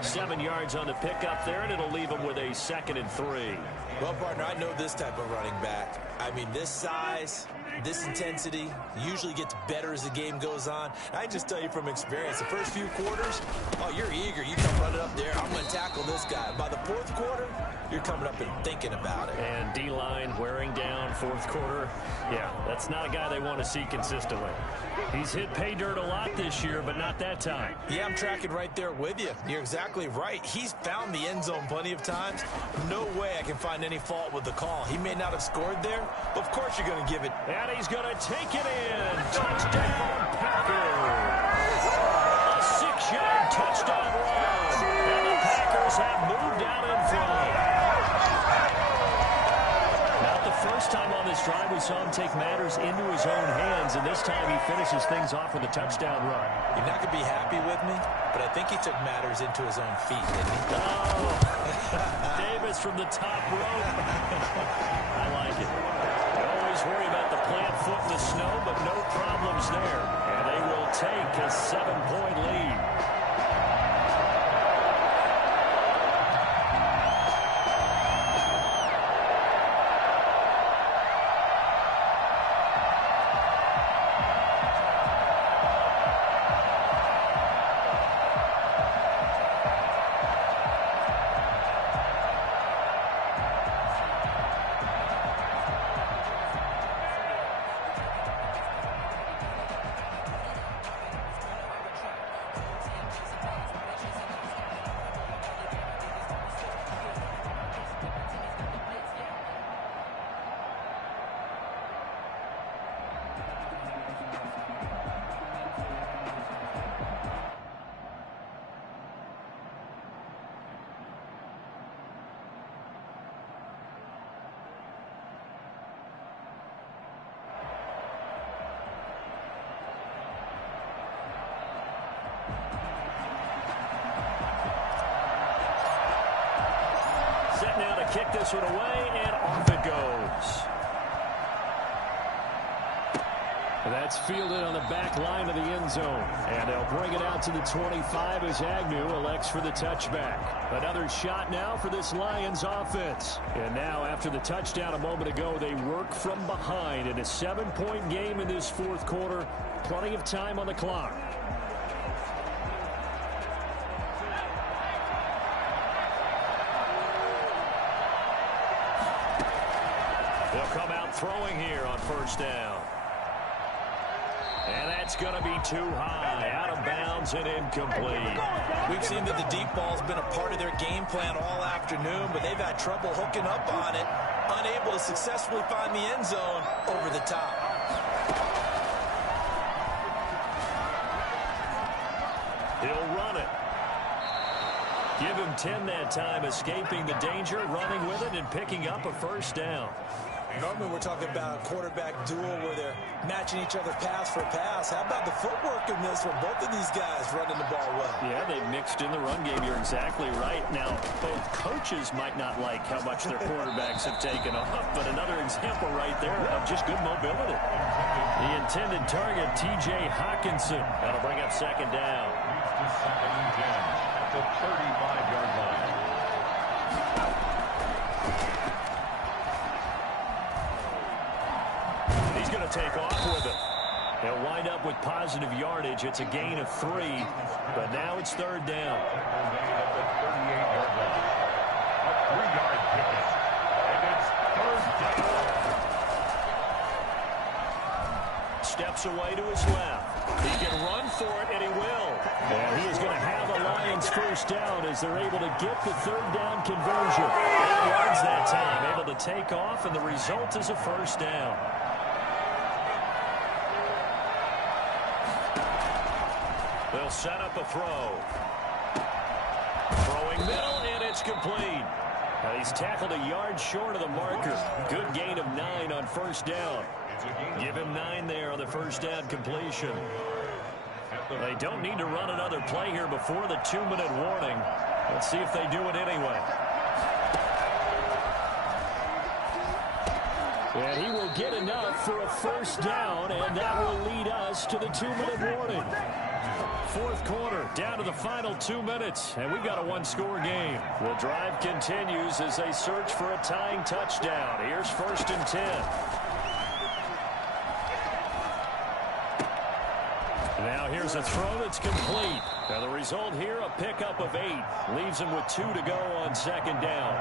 7 yards on the pickup there, and it'll leave them with a 2nd and 3. Well, partner, I know this type of running back. I mean, this size, this intensity usually gets better as the game goes on. I just tell you from experience, the first few quarters, oh, you're eager. You come running up there, I'm going to tackle this guy. By the 4th quarter, you're coming up and thinking about it. And D-line wearing down 4th quarter. Yeah, that's not a guy they want to see consistently. He's hit pay dirt a lot this year, but not that time. Yeah, I'm tracking right there with you. You're exactly right. He's found the end zone plenty of times. No way I can find any fault with the call. He may not have scored there, but of course you're going to give it. And he's going to take it in. Touchdown, Packers. A 6-yard touchdown run. And the Packers have moved out in front. Not the first time on this drive we saw him take matters into his own hands, and this time he finishes things off with a touchdown run. You're not going to be happy with me, but I think he took matters into his own feet, didn't he? Oh, Davis from the top rope. I like it. You always worry about the plant foot in the snow, but no problems there. And they will take a 7-point lead. this one away, and off it goes. That's fielded on the back line of the end zone. And they'll bring it out to the 25 as Agnew elects for the touchback. Another shot now for this Lions offense. And now after the touchdown a moment ago, they work from behind in a 7-point game in this fourth quarter. Plenty of time on the clock. They'll come out throwing here on first down. And that's going to be too high, out of bounds and incomplete. We've seen that the deep ball's been a part of their game plan all afternoon, but they've had trouble hooking up on it, unable to successfully find the end zone over the top. He'll run it. Give him 10 that time, escaping the danger, running with it, and picking up a first down. Normally we're talking about a quarterback duel where they're matching each other pass for pass. How about the footwork in this for both of these guys running the ball well? Yeah, they've mixed in the run game. You're exactly right. Now, both coaches might not like how much their quarterbacks have taken off, but another example right there of just good mobility. The intended target, T.J. Hockenson. That'll bring up second down. Leads to second and 10 at the 35-yard line. Take off with it. They'll wind up with positive yardage. It's a gain of 3, but now it's third down. At the 38-yard line. A 3-yard pickup. And it's third down. Steps away to his left. He can run for it, and he will. And he is going to have a Lions first down as they're able to get the third down conversion. 8 yards that time, able to take off, and the result is a first down. They'll set up a throw. Throwing middle, and it's complete. Now he's tackled a yard short of the marker. Good gain of 9 on first down. Give him 9 there on the first down completion. They don't need to run another play here before the 2-minute warning. Let's see if they do it anyway. And he will get enough for a first down, and that will lead us to the 2-minute warning. Fourth quarter, down to the final 2 minutes, and we've got a one-score game. The drive continues as they search for a tying touchdown. Here's first and 10. Now here's a throw that's complete. Now the result here, a pickup of 8. Leaves him with 2 to go on second down.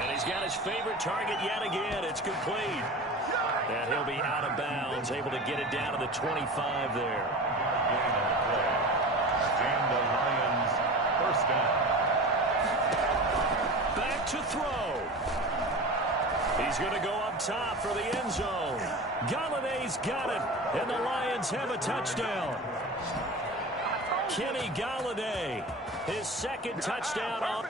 And he's got his favorite target yet again. It's complete. And he'll be out of bounds, able to get it down to the 25 there. And the Lions first down. Back to throw. He's going to go up top for the end zone. Galladay's got it, and the Lions have a touchdown. Kenny Galladay, his second touchdown on.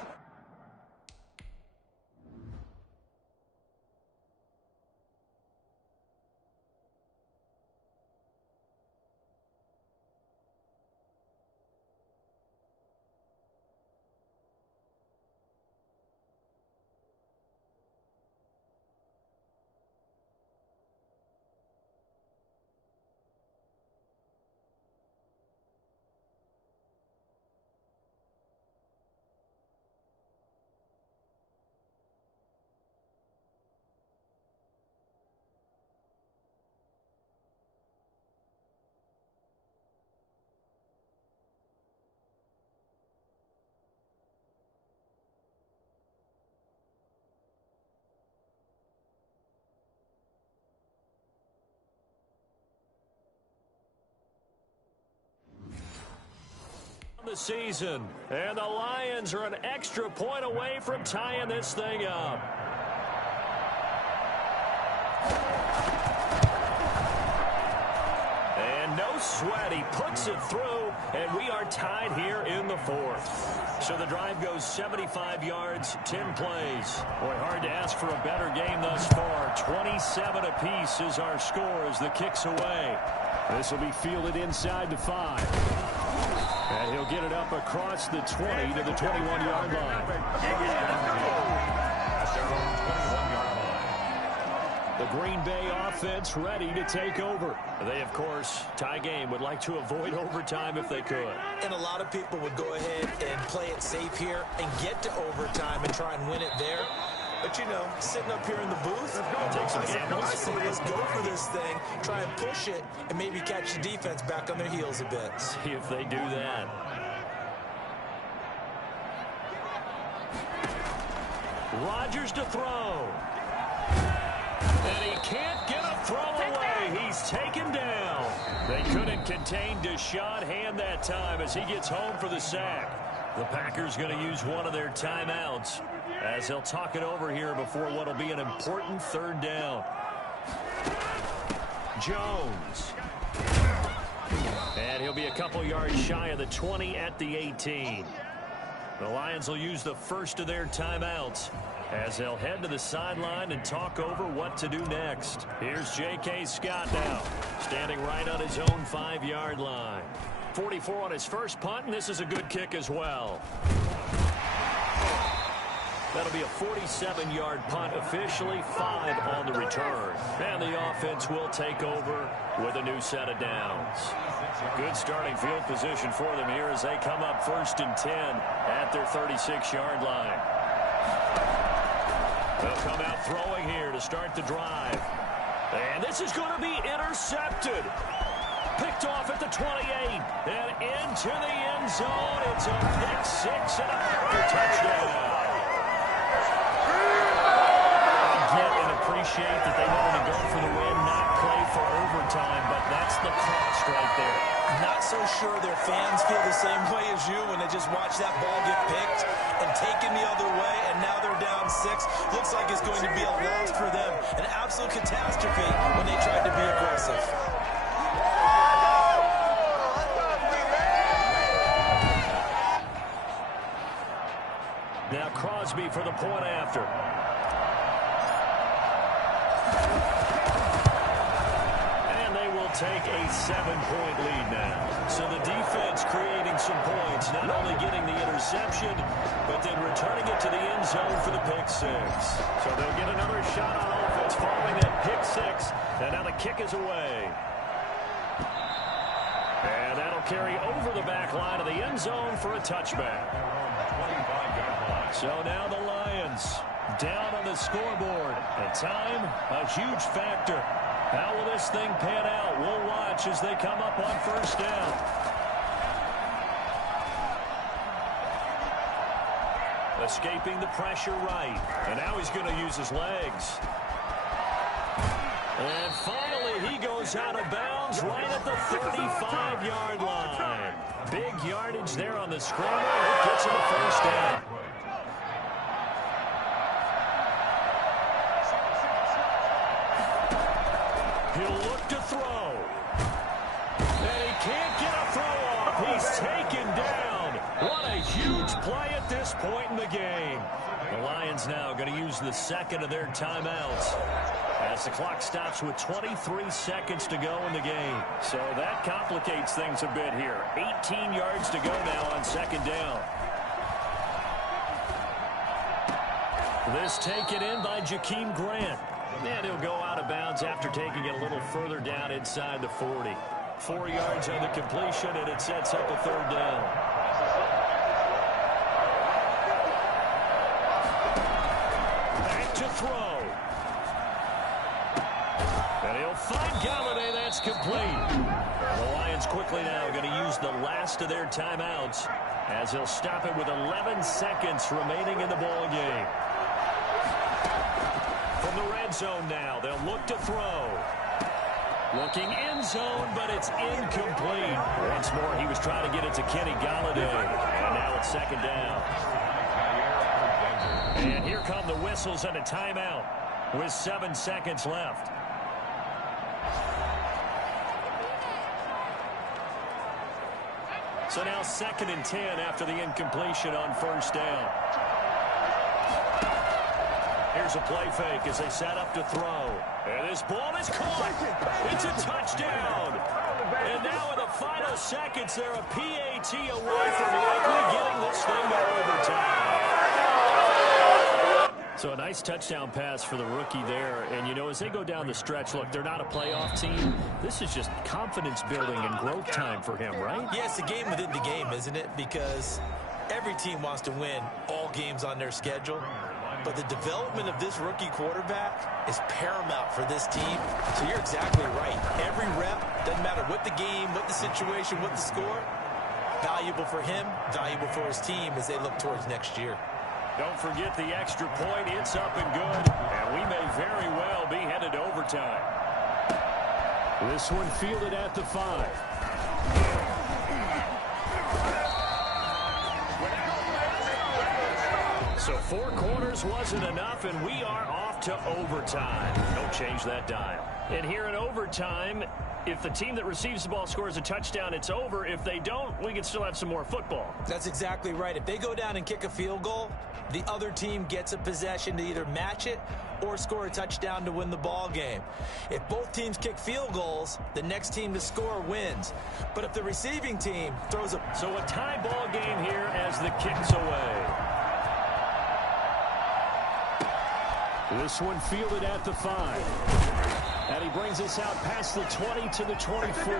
The season, and the Lions are an extra point away from tying this thing up. And no sweat, he puts it through, and we are tied here in the fourth. So the drive goes 75 yards, 10 plays. Boy, hard to ask for a better game thus far. 27 apiece is our score as the kick's away. This will be fielded inside the 5. And he'll get it up across the 20 to the 21-yard line. At their own 21-yard line. The Green Bay offense ready to take over. They, of course, tie game, would like to avoid overtime if they could. And a lot of people would go ahead and play it safe here and get to overtime and try and win it there. But, you know, sitting up here in the booth, Take some gambles. I say let's go for this thing, try and push it, and maybe catch the defense back on their heels a bit. See if they do that. Rodgers to throw. And he can't get a throw away. He's taken down. They couldn't contain Deshaun Hand that time as he gets home for the sack. The Packers going to use one of their timeouts as they'll talk it over here before what will be an important third down. Jones. And he'll be a couple yards shy of the 20 at the 18. The Lions will use the first of their timeouts as they'll head to the sideline and talk over what to do next. Here's J.K. Scott now, standing right on his own 5-yard line. 44 on his first punt, and this is a good kick as well. That'll be a 47-yard punt, officially 5 on the return. And the offense will take over with a new set of downs. Good starting field position for them here as they come up 1st and 10 at their 36-yard line. They'll come out throwing here to start the drive. And this is going to be intercepted. Picked off at the 28 and into the end zone. It's a pick six and a Packer touchdown. I get and appreciate that they wanted to go for the win, not play for overtime, but that's the cost right there. Not so sure their fans feel the same way as you when they just watch that ball get picked and taken the other way, and now they're down 6. Looks like it's going to be a loss for them. An absolute catastrophe when they tried to be aggressive. Now Crosby for the point after. And they will take a 7-point lead now. So the defense creating some points, not only getting the interception, but then returning it to the end zone for the pick six. So they'll get another shot on offense following that pick six. And now the kick is away. And that'll carry over the back line of the end zone for a touchback. So now the Lions down on the scoreboard. And time, a huge factor. How will this thing pan out? We'll watch as they come up on first down. Escaping the pressure right. And now he's going to use his legs. And finally, he goes out of bounds right at the 35-yard line. Big yardage there on the scramble. It gets him a first down. He'll look to throw. And he can't get a throw off. He's taken down. What a huge play at this point in the game. The Lions now going to use the second of their timeouts as the clock stops with 23 seconds to go in the game. So that complicates things a bit here. 18 yards to go now on second down. This taken in by Jakeem Grant. And he'll go out of bounds after taking it a little further down inside the 40. 4 yards on the completion, and it sets up a third down. Back to throw. And he'll find Galladay. That's complete. The Lions quickly now going to use the last of their timeouts as they'll stop it with 11 seconds remaining in the ball game. From the red zone now, they'll look to throw. Looking end zone, but it's incomplete. Once more, he was trying to get it to Kenny Galladay. And now it's second down. And here come the whistles and a timeout with 7 seconds left. So now 2nd and 10 after the incompletion on first down. Here's Here's a play fake as they set up to throw. And this ball is caught. It's a touchdown. And now in the final seconds, they're a PAT away from likely getting this thing to overtime. So a nice touchdown pass for the rookie there. And, you know, as they go down the stretch, look, they're not a playoff team. This is just confidence building and growth time for him, right? Yeah, it's a game within the game, isn't it? Because every team wants to win all games on their schedule. But the development of this rookie quarterback is paramount for this team. So you're exactly right. Every rep, doesn't matter what the game, what the situation, what the score, valuable for him, valuable for his team as they look towards next year. Don't forget the extra point. It's up and good. And we may very well be headed to overtime. This one fielded at the 5. So 4 quarters wasn't enough, and we are off to overtime. Don't change that dial. And here in overtime, if the team that receives the ball scores a touchdown, it's over. If they don't, we can still have some more football. That's exactly right. If they go down and kick a field goal, the other team gets a possession to either match it or score a touchdown to win the ball game. If both teams kick field goals, the next team to score wins. But if the receiving team throws a... So a tie ball game here as the kick's away. This one fielded at the 5. And he brings us out past the 20 to the 24.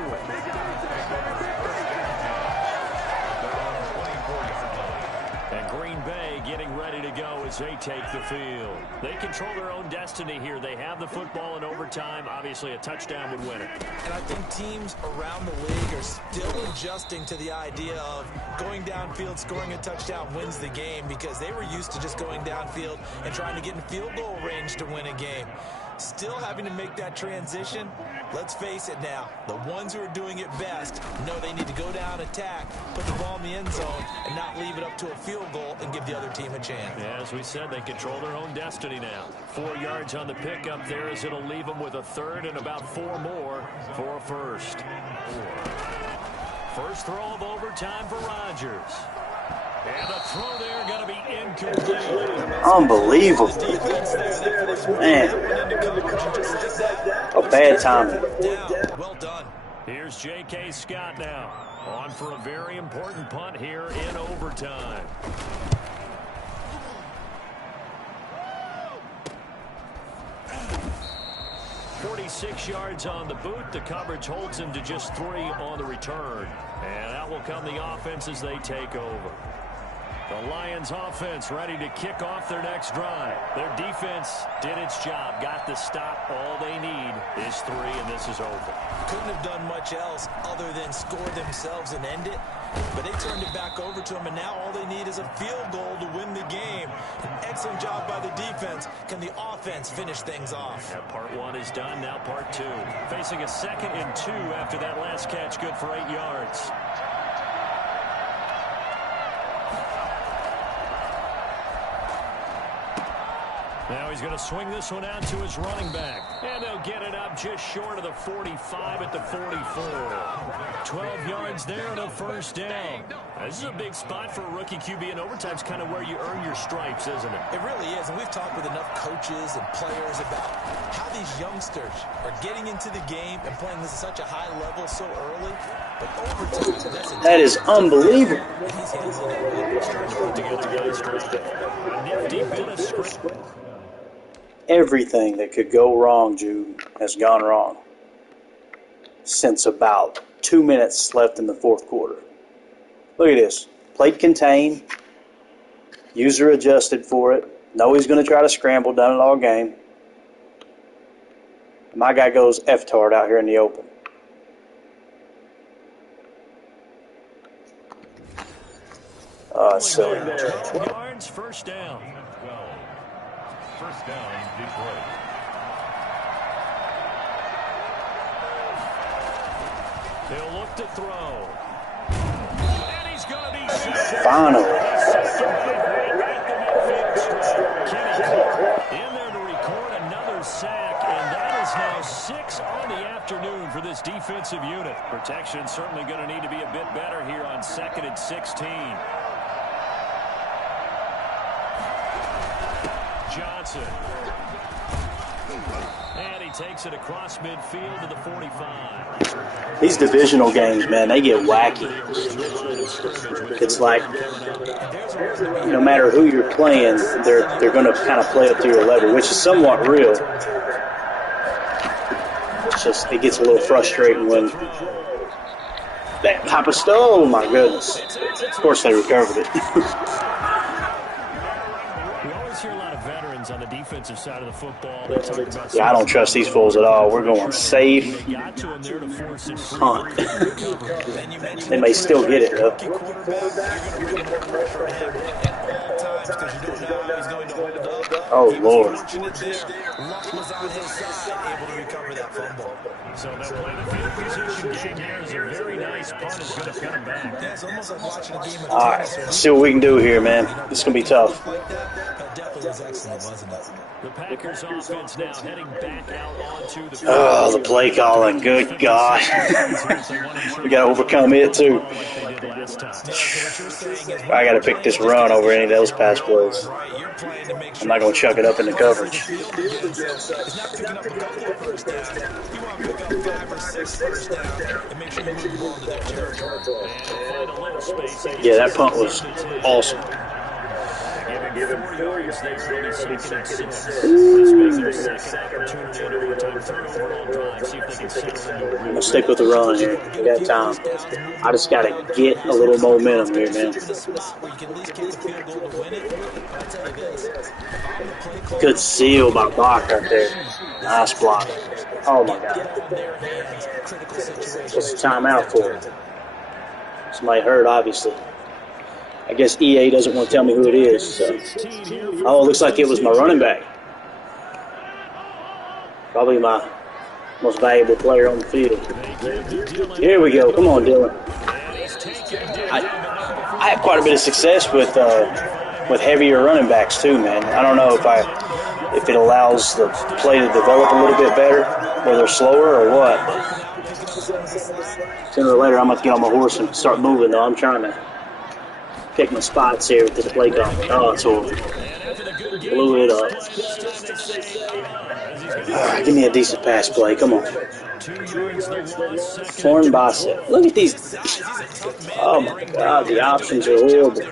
And Green Bay getting ready to go as they take the field. They control their own destiny here. They have the football in overtime. Obviously, a touchdown would win it. And I think teams around the league are still adjusting to the idea of going downfield, scoring a touchdown wins the game, because they were used to just going downfield and trying to get in field goal range to win a game. Still having to make that transition. Let's face it now, the ones who are doing it best know they need to go down, attack, put the ball in the end zone, and not leave it up to a field goal and give the other team a chance. Yeah, as we said, they control their own destiny now. 4 yards on the pickup there as it'll leave them with a third and about 4 more for a first. First throw of overtime for Rodgers. And the throw there going to be incomplete. Unbelievable. Man. A bad timing. Well done. Here's J.K. Scott now. On for a very important punt here in overtime. "46 yards on the boot. The coverage holds him to just 3 on the return. And out will come the offense as they take over. The Lions offense ready to kick off their next drive. Their defense did its job, got the stop. All they need is 3, and this is over. Couldn't have done much else other than score themselves and end it. But they turned it back over to them, and now all they need is a field goal to win the game. An excellent job by the defense. Can the offense finish things off? That part 1 is done, now part 2. Facing a 2nd and 2 after that last catch, good for 8 yards. Now he's going to swing this one out to his running back. And they'll get it up just short of the 45 at the 44. 12 yards there and a first down. Now, this is a big spot for a rookie QB, and overtime's kind of where you earn your stripes, isn't it? It really is, and we've talked with enough coaches and players about how these youngsters are getting into the game and playing this at such a high level so early. But overtime, that is unbelievable. He's handling it Put together guys trying a nifty bit of script. Everything that could go wrong, Jude, has gone wrong since about 2 minutes left in the 4th quarter. Look at this. Plate contained. User adjusted for it. Know he's going to try to scramble. Done it all game. My guy goes F-tard out here in the open. Silly. 12 yards, first down. First down, Detroit. He'll look to throw. And he's going to be sacked. Finally. In there to record another sack, and that is now 6 on the afternoon for this defensive unit. Protection certainly going to need to be a bit better here on 2nd and 16. gets it. And he takes it across midfield to the 45. These divisional games, man, they get wacky. It's like no matter who you're playing, they're going to kind of play up to your level, which is somewhat real. It's just it gets a little frustrating when that Papa Stowe, oh my goodness. Of course they recovered it. We always hear a lot of veterans on the defensive side of the football. They talk about Yeah, I don't trust these fools at all. We're going safe. Hunt. They may still get it, though. Oh, Lord. So they'll play the field position game here as a very nice punt is going to pin him back. All right, let's see what we can do here, man. This is going to be tough. The Packers offense now heading back out onto the field. Oh, the play calling. Good God. We got to overcome it, too. I got to pick this run over any of those pass plays. I'm not going to chuck it up in the coverage. Yeah, that punt was awesome. I'm going to stick with the run here. We got time. I just got to get a little momentum here, man. Good seal by Bach right there. Nice block. Oh, my God. What's the timeout for? Somebody hurt, obviously. I guess EA doesn't want to tell me who it is. So. Oh, it looks like it was my running back. Probably my most valuable player on the field. Here we go. Come on, Dylan. I had quite a bit of success with heavier running backs too, man. I don't know if it allows the play to develop a little bit better, where they're slower or what. Sooner or later, I'm going to get on my horse and start moving, though. I'm trying to pick my spots here with this play call. Oh, it's horrible. Blew it up. All right, give me a decent pass play. Come on. Torn bicep. Look at these. Oh, my God. The options are horrible.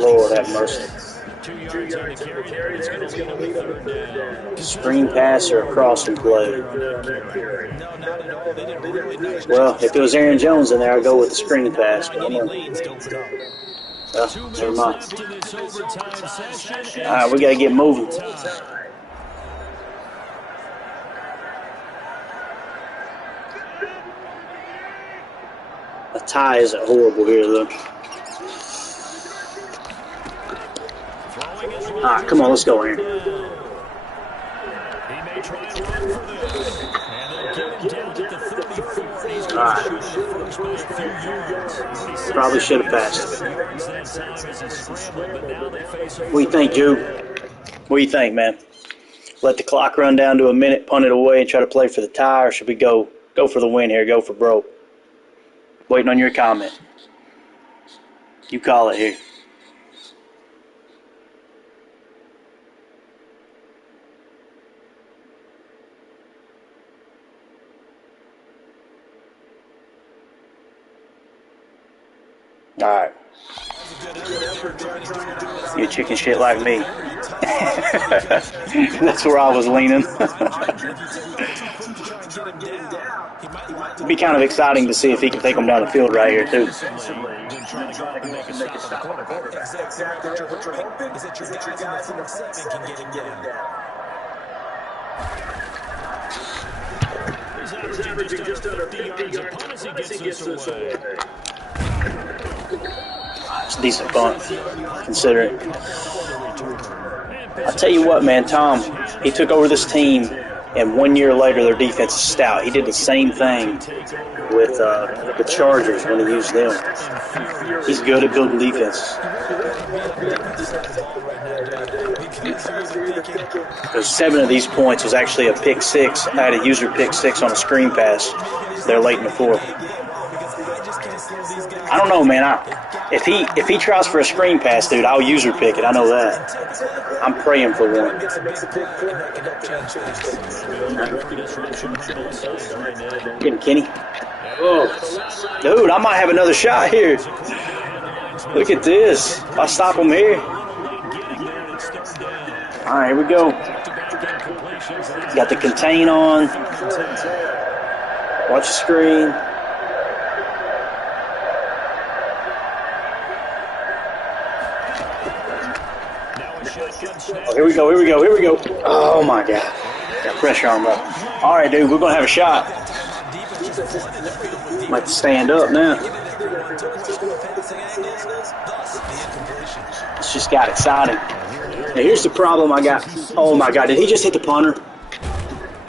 Lord have mercy. 2 yards on the carry there. It's going to lead on the third down. Screen pass or a crossing play? Well, if it was Aaron Jones in there, I'd go with the screen pass. But I'm never mind. All right, we got to get moving. A tie isn't horrible here, though. All right, come on, let's go here. All right. Probably should have passed it. What do you think, Jude? What do you think, man? Let the clock run down to a minute, punt it away, and try to play for the tie, or should we go for the win here, go for broke? Waiting on your comment. You call it here. All right. You chicken shit like me. That's where I was leaning. It'd be kind of exciting to see if he can take them down the field right here, too. He's averaging just under 50 yards a punt as he gets this away. It's a decent punt, considering. I tell you what, man, Tom, he took over this team, and 1 year later their defense is stout. He did the same thing with the Chargers when he used them. He's good at building defense. Because 7 of these points was actually a pick 6. I had a user pick 6 on a screen pass there late in the fourth. I don't know, man. If he tries for a screen pass, dude, I'll user pick it. I know that. I'm praying for one. Get him, Kenny. Oh, dude, I might have another shot here. Look at this. If I stop him here. All right, here we go. Got the contain on. Watch the screen. Oh, here we go, here we go, here we go. Oh, my God. Got pressure on him, bro. All right, dude, we're going to have a shot. Might stand up now. It's just got exciting. Now, here's the problem I got. Oh, my God. Did he just hit the punter?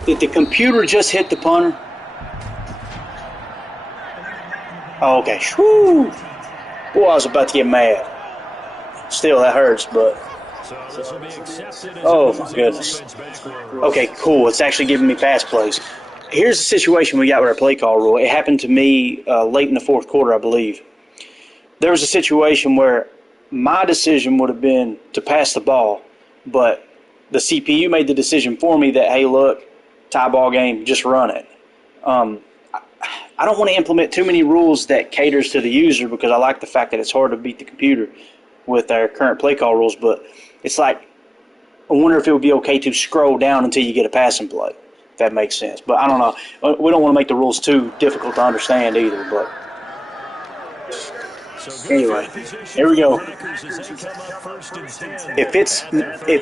Did the computer just hit the punter? Oh, okay. Whew. Boy, I was about to get mad. Still, that hurts, but... Oh, my goodness. Okay, cool. It's actually giving me pass plays. Here's the situation we got with our play call rule. It happened to me late in the fourth quarter, I believe. There was a situation where my decision would have been to pass the ball, but the CPU made the decision for me that, hey, look, tie ball game, just run it. I don't want to implement too many rules that caters to the user because I like the fact that it's hard to beat the computer with our current play call rules, but it's like I wonder if it would be okay to scroll down until you get a passing play, if that makes sense. But I don't know. We don't want to make the rules too difficult to understand either, but anyway, here we go. If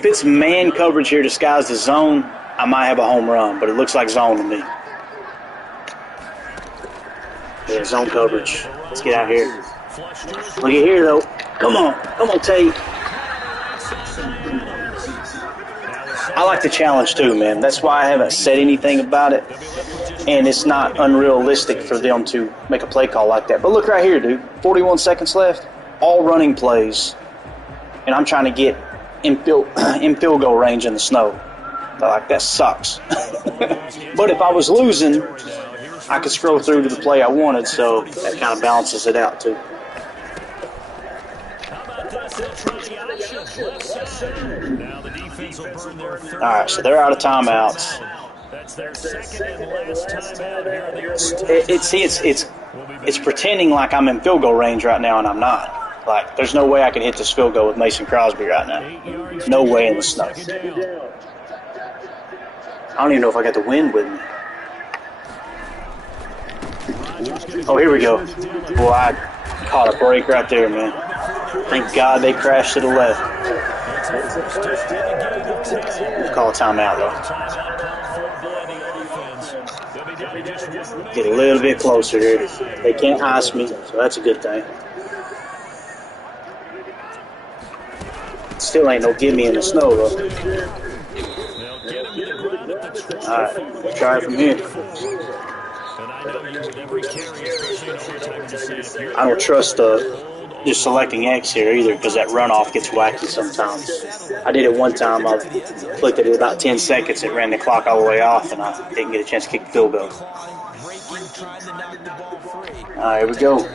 it's man coverage here disguised as zone, I might have a home run, but it looks like zone to me. Yeah, zone coverage. Let's get out here. Look at here, though. Come on, Tate. I like the challenge too, man. That's why I haven't said anything about it. And it's not unrealistic for them to make a play call like that. But look right here, dude. 41 seconds left. All running plays. And I'm trying to get in field goal range in the snow. Like, that sucks. But if I was losing, I could scroll through to the play I wanted, so that kind of balances it out too. All right, so they're out of timeouts. It's pretending like I'm in field goal range right now, and I'm not. Like, there's no way I can hit this field goal with Mason Crosby right now. No way in the snow. I don't even know if I got the wind with me. Oh, here we go. Boy, I caught a break right there, man. Thank God they crashed to the left. We'll call a timeout, though. Get a little bit closer here. They can't ice me, so that's a good thing. Still ain't no gimme in the snow, though. All right, we'll try it from here. I don't trust just selecting X here either because that runoff gets wacky sometimes. I did it one time. I clicked it at about 10 seconds. It ran the clock all the way off, and I didn't get a chance to kick the field goal. All right, here we go.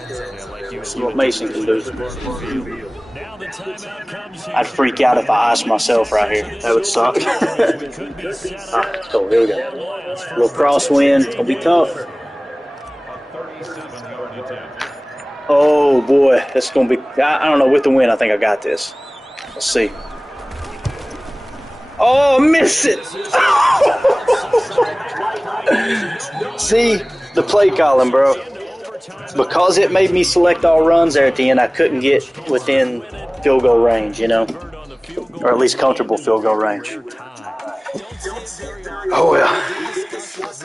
See what Mason can do. I'd freak out if I iced myself right here. That would suck. All right, let's go. Here we go. A little crosswind. It's going to be tough. Oh, boy. That's going to be... I don't know. With the wind, I think I got this. Let's see. Oh, miss it! See? The play calling, bro. Because it made me select all runs there at the end, I couldn't get within field goal range, you know? Or at least comfortable field goal range. Oh, well. Because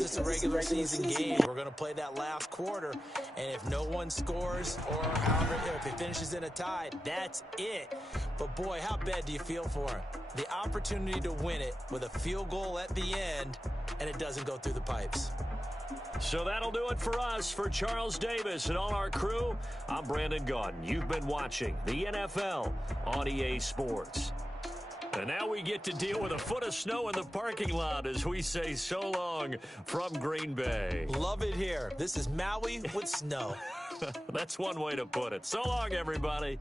it's a regular season game, we're going to play that last quarter, and if no one scores or however, if it finishes in a tie, that's it. But boy, how bad do you feel for him? The opportunity to win it with a field goal at the end, and it doesn't go through the pipes. So that'll do it for us. For Charles Davis and all our crew, I'm Brandon Gaudin. You've been watching the NFL on EA Sports. And now we get to deal with a foot of snow in the parking lot as we say so long from Green Bay. Love it here. This is Maui with snow. That's one way to put it. So long, everybody.